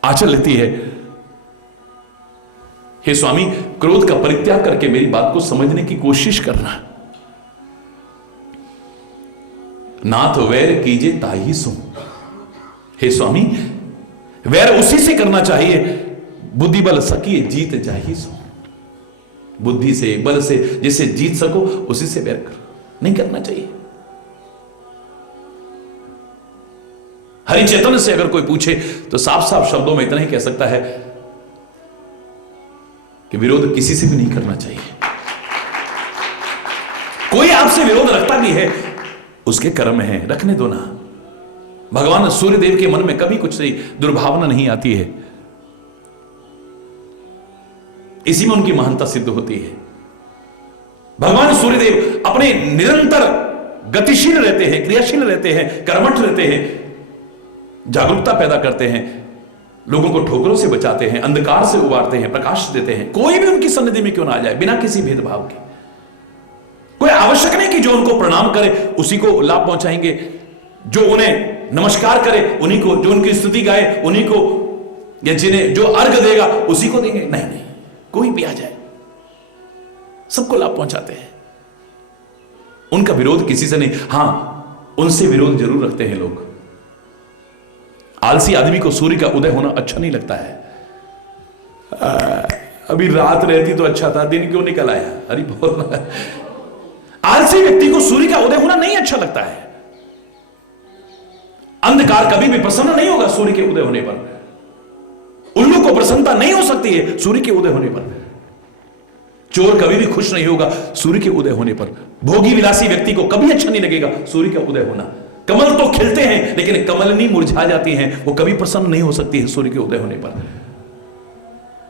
आंचल लेती है। हे स्वामी, क्रोध का परित्याग करके मेरी बात को समझने की कोशिश करना। नाथ वैर कीजे ताही सो। हे स्वामी, वैर उसी से करना चाहिए, बुद्धि बल सकी जीत जाही सो। बुद्धि से, बल से जिसे जीत सको उसी से वैर नहीं करना चाहिए। हरि चैतन्य से अगर कोई पूछे तो साफ साफ शब्दों में इतना ही कह सकता है कि विरोध किसी से भी नहीं करना चाहिए। कोई आपसे विरोध रखता भी है, उसके कर्म है, रखने दो ना। भगवान सूर्यदेव के मन में कभी कुछ दुर्भावना नहीं आती है, इसी में उनकी महानता सिद्ध होती है। भगवान सूर्यदेव अपने निरंतर गतिशील रहते हैं, क्रियाशील रहते हैं, कर्मठ रहते हैं, जागरूकता पैदा करते हैं, लोगों को ठोकरों से बचाते हैं, अंधकार से उबारते हैं, प्रकाश देते हैं। कोई भी उनकी सन्निधि में क्यों ना आ जाए, बिना किसी भेदभाव के। कोई आवश्यक नहीं कि जो उनको प्रणाम करे उसी को लाभ पहुंचाएंगे, जो उन्हें नमस्कार करे उन्हीं को, जो उनकी स्तुति गाए उन्हीं को, या जिन्हें जो अर्घ देगा उसी को देंगे। नहीं नहीं, कोई भी आ जाए, सबको लाभ पहुंचाते हैं। उनका विरोध किसी से नहीं। हां, उनसे विरोध जरूर रखते हैं लोग। आलसी आदमी को सूर्य का उदय होना अच्छा नहीं लगता है। अभी रात रहती तो अच्छा था, दिन क्यों निकल आया, अरे बोल। आलसी व्यक्ति को सूर्य का उदय होना नहीं अच्छा लगता है। अंधकार कभी भी प्रसन्न नहीं होगा सूर्य के उदय होने पर। उल्लू को प्रसन्नता नहीं हो सकती है सूर्य के उदय होने पर। चोर कभी भी खुश नहीं होगा सूर्य के उदय होने पर। भोगी विलासी व्यक्ति को कभी अच्छा नहीं लगेगा सूर्य का उदय होना। कमल तो खिलते हैं लेकिन कमलनी मुरझा जाती हैं, वो कभी प्रसन्न नहीं हो सकती है सूर्य के उदय होने पर।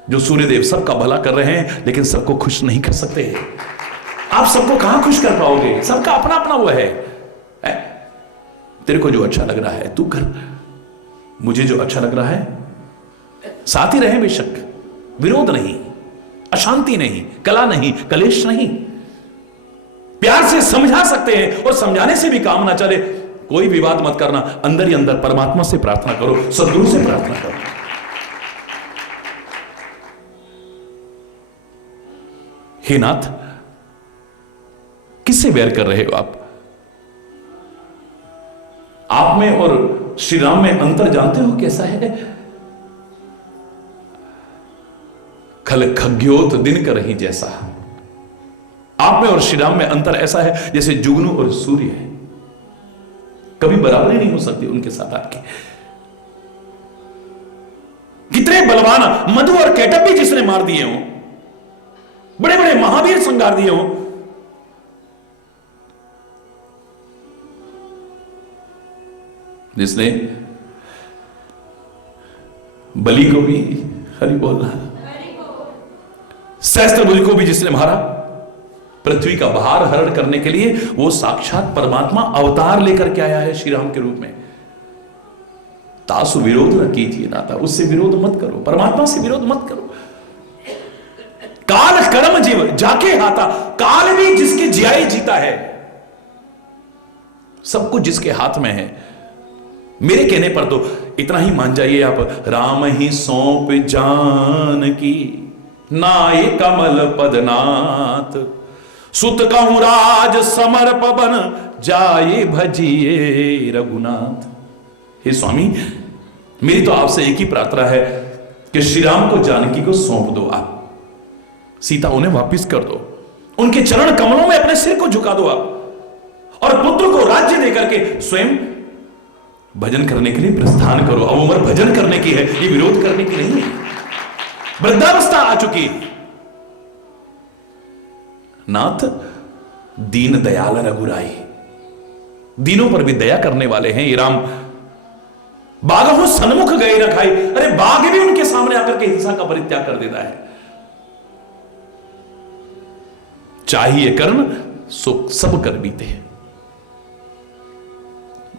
जो सूर्यदेव सबका भला कर रहे हैं लेकिन सबको खुश नहीं कर सकते हैं। आप सबको कहां खुश कर पाओगे, सबका अपना अपना वो है। तेरे को जो अच्छा लग रहा है तू कर, मुझे जो अच्छा लग रहा है साथ ही रहे, बेशक विरोध नहीं, अशांति नहीं, कला नहीं, कलेश नहीं। प्यार से समझा सकते हैं और समझाने से भी काम ना चले, कोई विवाद मत करना। अंदर ही अंदर परमात्मा से प्रार्थना करो, सद्गुरु से प्रार्थना करो। हे नाथ, किससे वैर कर रहे हो आप में और श्री राम में अंतर जानते हो कैसा है? खल खग्योत दिन कर रही जैसा। आप में और श्री राम में अंतर ऐसा है जैसे जुगनू और सूर्य है, कभी बराबरी नहीं हो सकती उनके साथ आपकी। कितने बलवान मधु और कैटअप भी जिसने मार दिए हो, बड़े बड़े महावीर संगार दिए हो, जिसने बलि को भी, हरि बोलना, सहस्त्रभुज को भी जिसने मारा, पृथ्वी का भार हरण करने के लिए वो साक्षात परमात्मा अवतार लेकर के आया है श्री राम के रूप में। तासु विरोध न कीजिए नाता, उससे विरोध मत करो, परमात्मा से विरोध मत करो। काल कर्म जीव जाके हाथा, काल भी जिसके जियाई जीता है, सब कुछ जिसके हाथ में है। मेरे कहने पर तो इतना ही मान जाइए आप, राम ही सौंप जान की नाये कमल पदनाथ, सुत कहूं राज समर पवन, जाए भजिए रघुनाथ। हे स्वामी, मेरी तो आपसे एक ही प्रार्थना है कि श्री राम को जानकी को सौंप दो, आप सीता उन्हें वापिस कर दो, उनके चरण कमलों में अपने सिर को झुका दो आप, और पुत्र को राज्य देकर के स्वयं भजन करने के लिए प्रस्थान करो। अब उम्र भजन करने की है, ये विरोध करने की नहीं है। वृद्धावस्था आ चुकी है। नाथ दीन दयाल रघुराई, दीनों पर भी दया करने वाले हैं ये राम। बाघों सन्मुख गए रखाई, अरे बाघ भी उनके सामने आकर के हिंसा का परित्याग कर देता है। चाहिए कर्म सुख सब कर बीते हैं,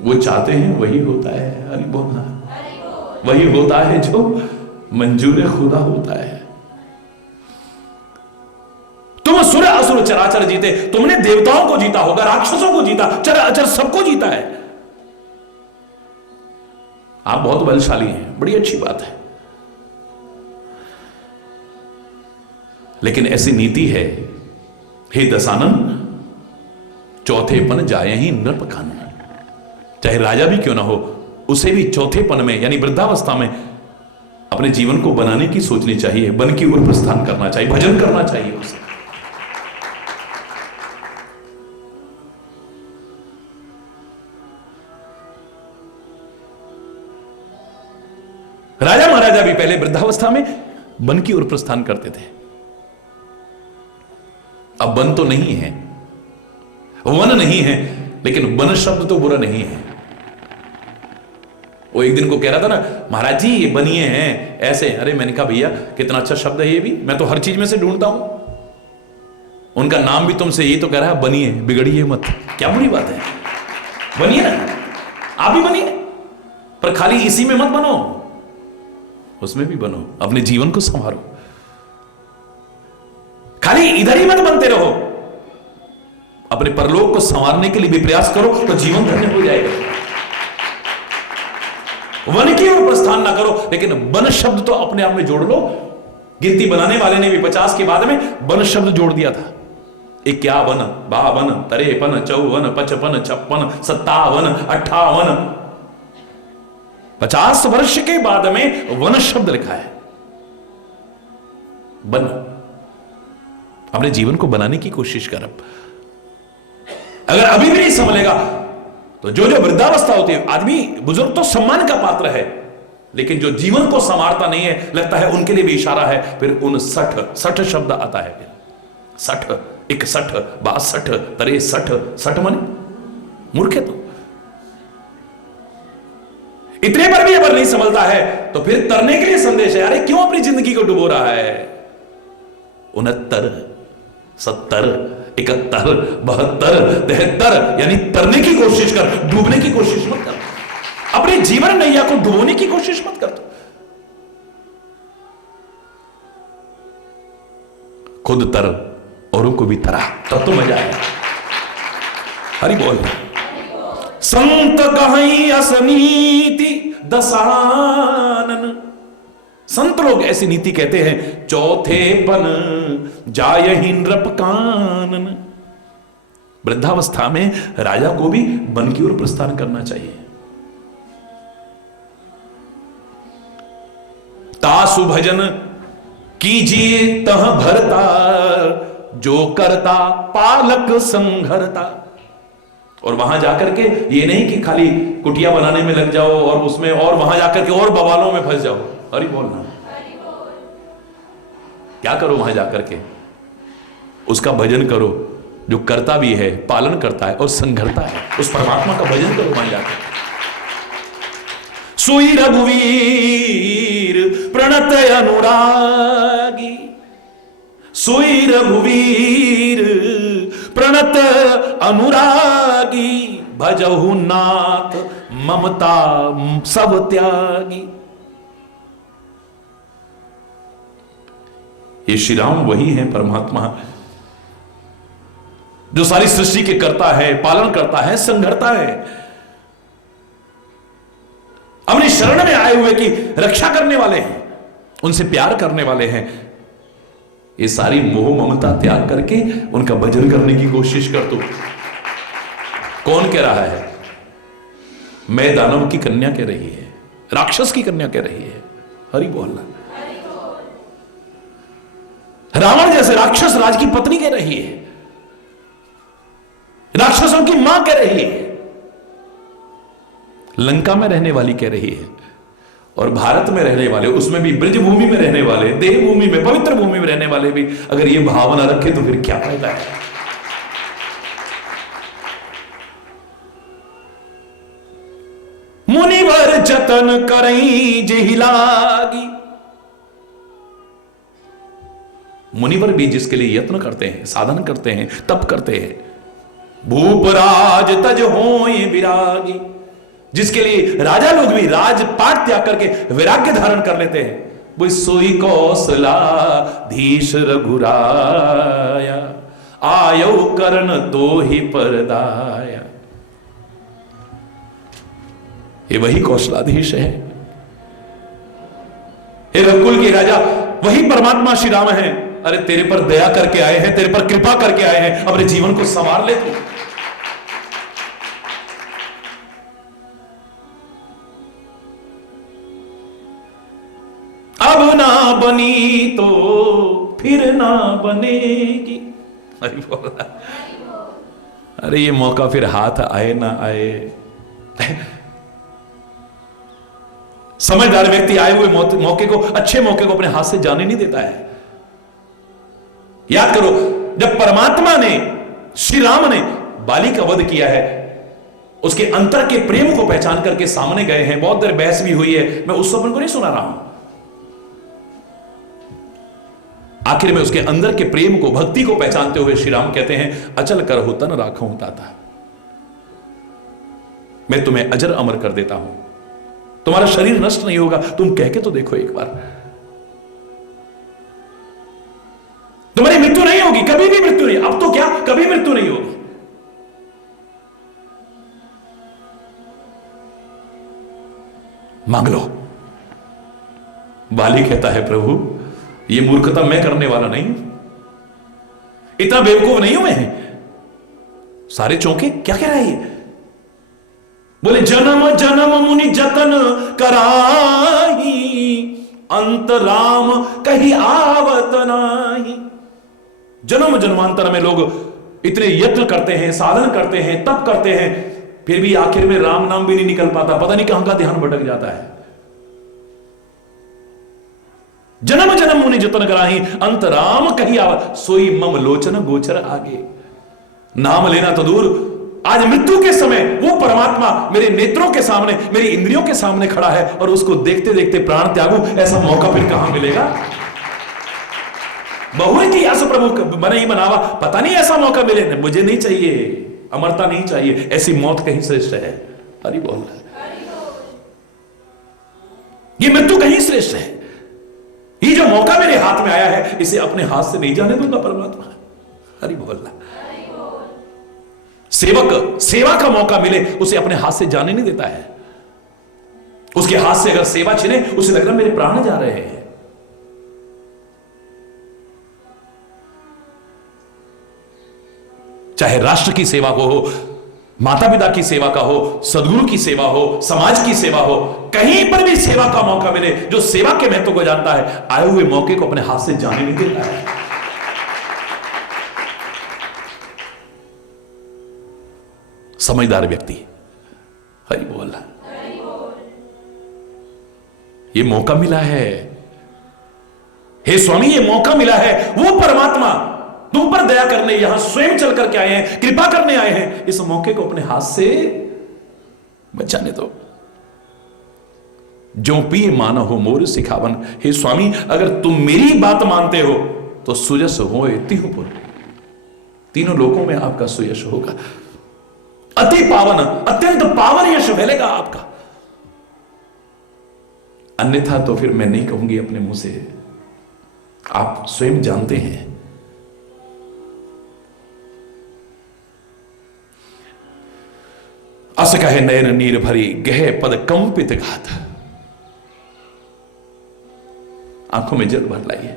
वो चाहते हैं वही होता है। हरि बोलना, वही होता है जो मंजूर खुदा होता है। तुम सुर असुर चराचर जीते, तुमने देवताओं को जीता होगा, राक्षसों को जीता, चर अचर सबको जीता है। आप बहुत बलशाली हैं, बड़ी अच्छी बात है, लेकिन ऐसी नीति है, हे दशानन, चौथेपन जाए ही नृप कानन। चाहे राजा भी क्यों ना हो, उसे भी चौथेपन में यानी वृद्धावस्था में अपने जीवन को बनाने की सोचनी चाहिए, वन की ओर प्रस्थान करना चाहिए, भजन करना चाहिए उसे। राजा महाराजा भी पहले वृद्धावस्था में वन की ओर प्रस्थान करते थे। अब वन तो नहीं है, वन नहीं है, लेकिन वन शब्द तो बुरा नहीं है। वो एक दिन को कह रहा था ना, महाराज जी ये बनिए हैं ऐसे। अरे मैंने कहा भैया कितना अच्छा शब्द है ये भी, मैं तो हर चीज में से ढूंढता हूं। उनका नाम भी तुमसे यही तो कह रहा है, बनिए, बिगड़िए मत। क्या बुरी बात है, बनिए ना, आप भी बनिए, पर खाली इसी में मत बनो, उसमें भी बनो, अपने जीवन को संवारो। खाली इधर ही मत बनते रहो, अपने परलोक को संवारने के लिए भी प्रयास करो, तो जीवन धन्य हो जाएगा। वन की ओर प्रस्थान ना करो, लेकिन वन शब्द तो अपने आप में जोड़ लो। गिनती बनाने वाले ने भी 50 के बाद में वन शब्द जोड़ दिया था। 51, 52, 53, 54, 55, 56, 57, 58, 50 वर्ष के बाद में वन शब्द लिखा है। वन, अपने जीवन को बनाने की कोशिश कर। अगर अभी भी नहीं संभलेगा तो जो जो वृद्धावस्था होती है, आदमी बुजुर्ग तो सम्मान का पात्र है, लेकिन जो जीवन को संवारता नहीं है, लगता है उनके लिए भी इशारा है। फिर उन 60 शब्द आता है, फिर 60, 61, 62, 63, 60 मन मूर्ख है। तो इतने पर भी अगर नहीं संभलता है तो फिर तरने के लिए संदेश है। अरे क्यों अपनी जिंदगी को डुबो रहा है? 69, 70, 71, 72, 73 यानी तरने की कोशिश कर, डूबने की कोशिश मत कर। अपने जीवन नैया को डुबोने की कोशिश मत कर। खुद तर, औरों को भी तरा, तब तो मजा आएगा। हरि बोल। संत कहीं असनीति दशानन, संत लोग ऐसी नीति कहते हैं, चौथेपन जाय ही नृप कानन। वृद्धावस्था में राजा को भी वन की ओर प्रस्थान करना चाहिए। तासु भजन कीजिए तह भरता, जो करता पालक संघरता। और वहां जाकर के ये नहीं कि खाली कुटिया बनाने में लग जाओ और उसमें और वहां जाकर के और बवालों में फंस जाओ। हरि बोलना, क्या करो वहां जाकर के? उसका भजन करो जो करता भी है, पालन करता है और संघरता है। उस परमात्मा का भजन करो वहां जाकर। सोई रघुवीर प्रणत अनुरागी, सोई रघुवीर प्रणत अनुरागी, भजहु नाथ ममता सब त्यागी। ये श्री राम वही है परमात्मा जो सारी सृष्टि के करता है, पालन करता है, संघरता है। अपनी शरण में आए हुए की रक्षा करने वाले हैं, उनसे प्यार करने वाले हैं। ये सारी मोह ममता त्याग करके उनका भजन करने की कोशिश कर तू। कौन कह रहा है? मैं दानव की कन्या कह रही है, राक्षस की कन्या कह रही है। हरि बोलना। रावण जैसे राक्षस राज की पत्नी कह रही है, राक्षसों की मां कह रही है, लंका में रहने वाली कह रही है, और भारत में रहने वाले, उसमें भी ब्रज भूमि में रहने वाले, देव भूमि में, पवित्र भूमि में रहने वाले भी अगर ये भावना रखे तो फिर क्या फायदा है? मुनिवर जतन करई जेहि लागी। मुनिवर भी जिसके लिए यत्न करते हैं, साधन करते हैं, तप करते हैं, भूपराज तज होय विरागी, जिसके लिए राजा लोग भी राजपाट त्याग करके वैराग्य धारण कर लेते हैं, वो सोई कौशलाधीश रघुराया, आयो करण तो ही परदाया। ये वही कौशलाधीश है, हे रघुकुल के राजा, वही परमात्मा श्री राम है। अरे तेरे पर दया करके आए हैं, तेरे पर कृपा करके आए हैं, अपने जीवन को संवार ले तू। अब ना बनी तो फिर ना बनेगी। अरे बोला, अरे ये मौका फिर हाथ आए ना आए। समझदार व्यक्ति आए हुए मौके को, अच्छे मौके को अपने हाथ से जाने नहीं देता है। याद करो, जब परमात्मा ने, श्री राम ने बाली का वध किया है, उसके अंतर के प्रेम को पहचान करके सामने गए हैं, बहुत देर बहस भी हुई है, मैं उस स्वप्न को नहीं सुना रहा हूं। आखिर में उसके अंदर के प्रेम को, भक्ति को पहचानते हुए श्री राम कहते हैं, अचल कर हो तन राखो ताता, मैं तुम्हें अजर अमर कर देता हूं, तुम्हारा शरीर नष्ट नहीं होगा, तुम कह के तो देखो एक बार, तुम्हारी मृत्यु नहीं होगी, कभी भी मृत्यु नहीं, अब तो क्या, कभी मृत्यु नहीं होगी। मांग लो। बाली कहता है, प्रभु ये मूर्खता मैं करने वाला नहीं हूं, इतना बेवकूफ नहीं हूं मैं। सारे चौंके, क्या कह रहा है ये? बोले, जन्म जन्म मुनि जतन कराही, अंत राम कहीं आवत नाही। जन्म जन्मांतर में लोग इतने यत्न करते हैं, साधन करते हैं, तप करते हैं, फिर भी आखिर में राम नाम भी नहीं निकल पाता, पता नहीं कहां का ध्यान भटक जाता है। जन्म जन्म मुनि जतन कराही, अंत राम कहीं आवत, सोई मम लोचन गोचर आगे। नाम लेना तो दूर, आज मृत्यु के समय वो परमात्मा मेरे नेत्रों के सामने, मेरी इंद्रियों के सामने खड़ा है, और उसको देखते देखते प्राण त्यागूं, ऐसा मौका फिर कहां मिलेगा? बहुए की आस प्रभु बने ही बनावा, पता नहीं ऐसा मौका मिले। मुझे नहीं चाहिए, अमरता नहीं चाहिए, ऐसी मौत कहीं श्रेष्ठ है। हरि बोल। ये मृत्यु कहीं श्रेष्ठ है। ये जो मौका मेरे हाथ में आया है, इसे अपने हाथ से नहीं जाने दूंगा परमात्मा। हरि बोल। सेवक सेवा का मौका मिले, उसे अपने हाथ से जाने नहीं देता है। उसके हाथ से अगर सेवा छिने, उसे लग रहा मेरे प्राण जा रहे हैं। चाहे राष्ट्र की सेवा को हो, माता पिता की सेवा का हो, सदगुरु की सेवा हो, समाज की सेवा हो, कहीं पर भी सेवा का मौका मिले, जो सेवा के महत्व को जानता है, आए हुए मौके को अपने हाथ से जाने नहीं देता है। समझदार व्यक्ति। हरि बोल। ये मौका मिला है, हे स्वामी ये मौका मिला है, वो परमात्मा तुम पर दया करने यहां स्वयं चल करके आए हैं, कृपा करने आए हैं, इस मौके को अपने हाथ से बचाने दो। जो पिए माना हो मोर सिखावन, हे स्वामी अगर तुम मेरी बात मानते हो तो सुयश हो तिहुपुर, तीनों लोकों में आपका सुयश होगा। अति पावन, अत्यंत पावन यश फैलेगा आपका। अन्यथा तो फिर मैं नहीं कहूंगी अपने मुंह से, आप स्वयं जानते हैं। अस कहे नयन नीर भरी, गहे पद कंपित घात। आंखों में जल भर लाइए।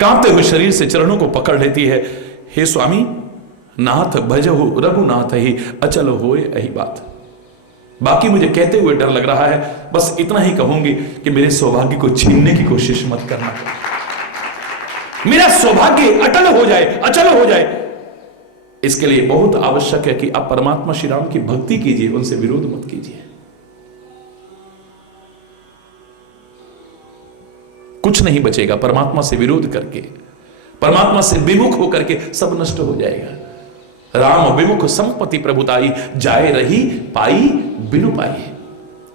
कांपते हुए शरीर से चरणों को पकड़ लेती है। हे स्वामी, नाथ भजहु रघुनाथ ही, अचल होए यही बात। बाकी मुझे कहते हुए डर लग रहा है, बस इतना ही कहूंगी कि मेरे सौभाग्य को छीनने की कोशिश मत करना। मेरा सौभाग्य अटल हो जाए, अचल हो जाए, इसके लिए बहुत आवश्यक है कि आप परमात्मा श्री राम की भक्ति कीजिए, उनसे विरोध मत कीजिए। कुछ नहीं बचेगा परमात्मा से विरोध करके, परमात्मा से विमुख होकर के सब नष्ट हो जाएगा। राम विमुख संपत्ति प्रभुताई, जाए रही पाई बिनु पाई।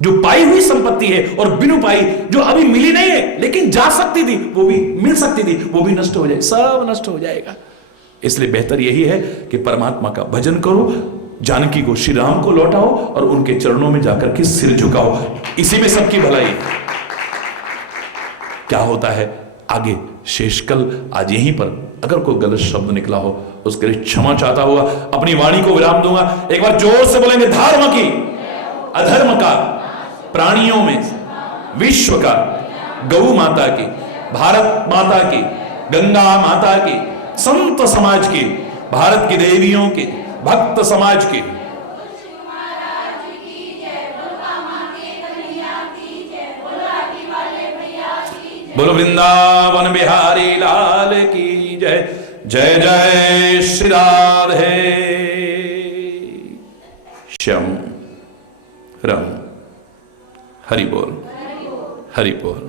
जो पाई हुई संपत्ति है और बिनु पाई, जो अभी मिली नहीं है लेकिन जा सकती थी, वो भी मिल सकती थी, वो भी नष्ट हो जाए, सब नष्ट हो जाएगा। इसलिए बेहतर यही है कि परमात्मा का भजन करो, जानकी को श्री राम को लौटाओ और उनके चरणों में जाकर के सिर झुकाओ। इसी में सबकी भलाई है। क्या होता है आगे शेषकल, आज यहीं पर अगर कोई गलत शब्द निकला हो उसके लिए क्षमा चाहता हुआ अपनी वाणी को विराम दूंगा। एक बार जोर से बोलेंगे, धर्म की, अधर्म का, प्राणियों में, विश्व का, गौ माता की, भारत माता की, गंगा माता की, संत समाज की, भारत की देवियों की, भक्त समाज की, बोलो वृंदावन बिहारी लाल की जय। जय जय श्री राधे श्याम राम। हरि बोल, हरि बोल।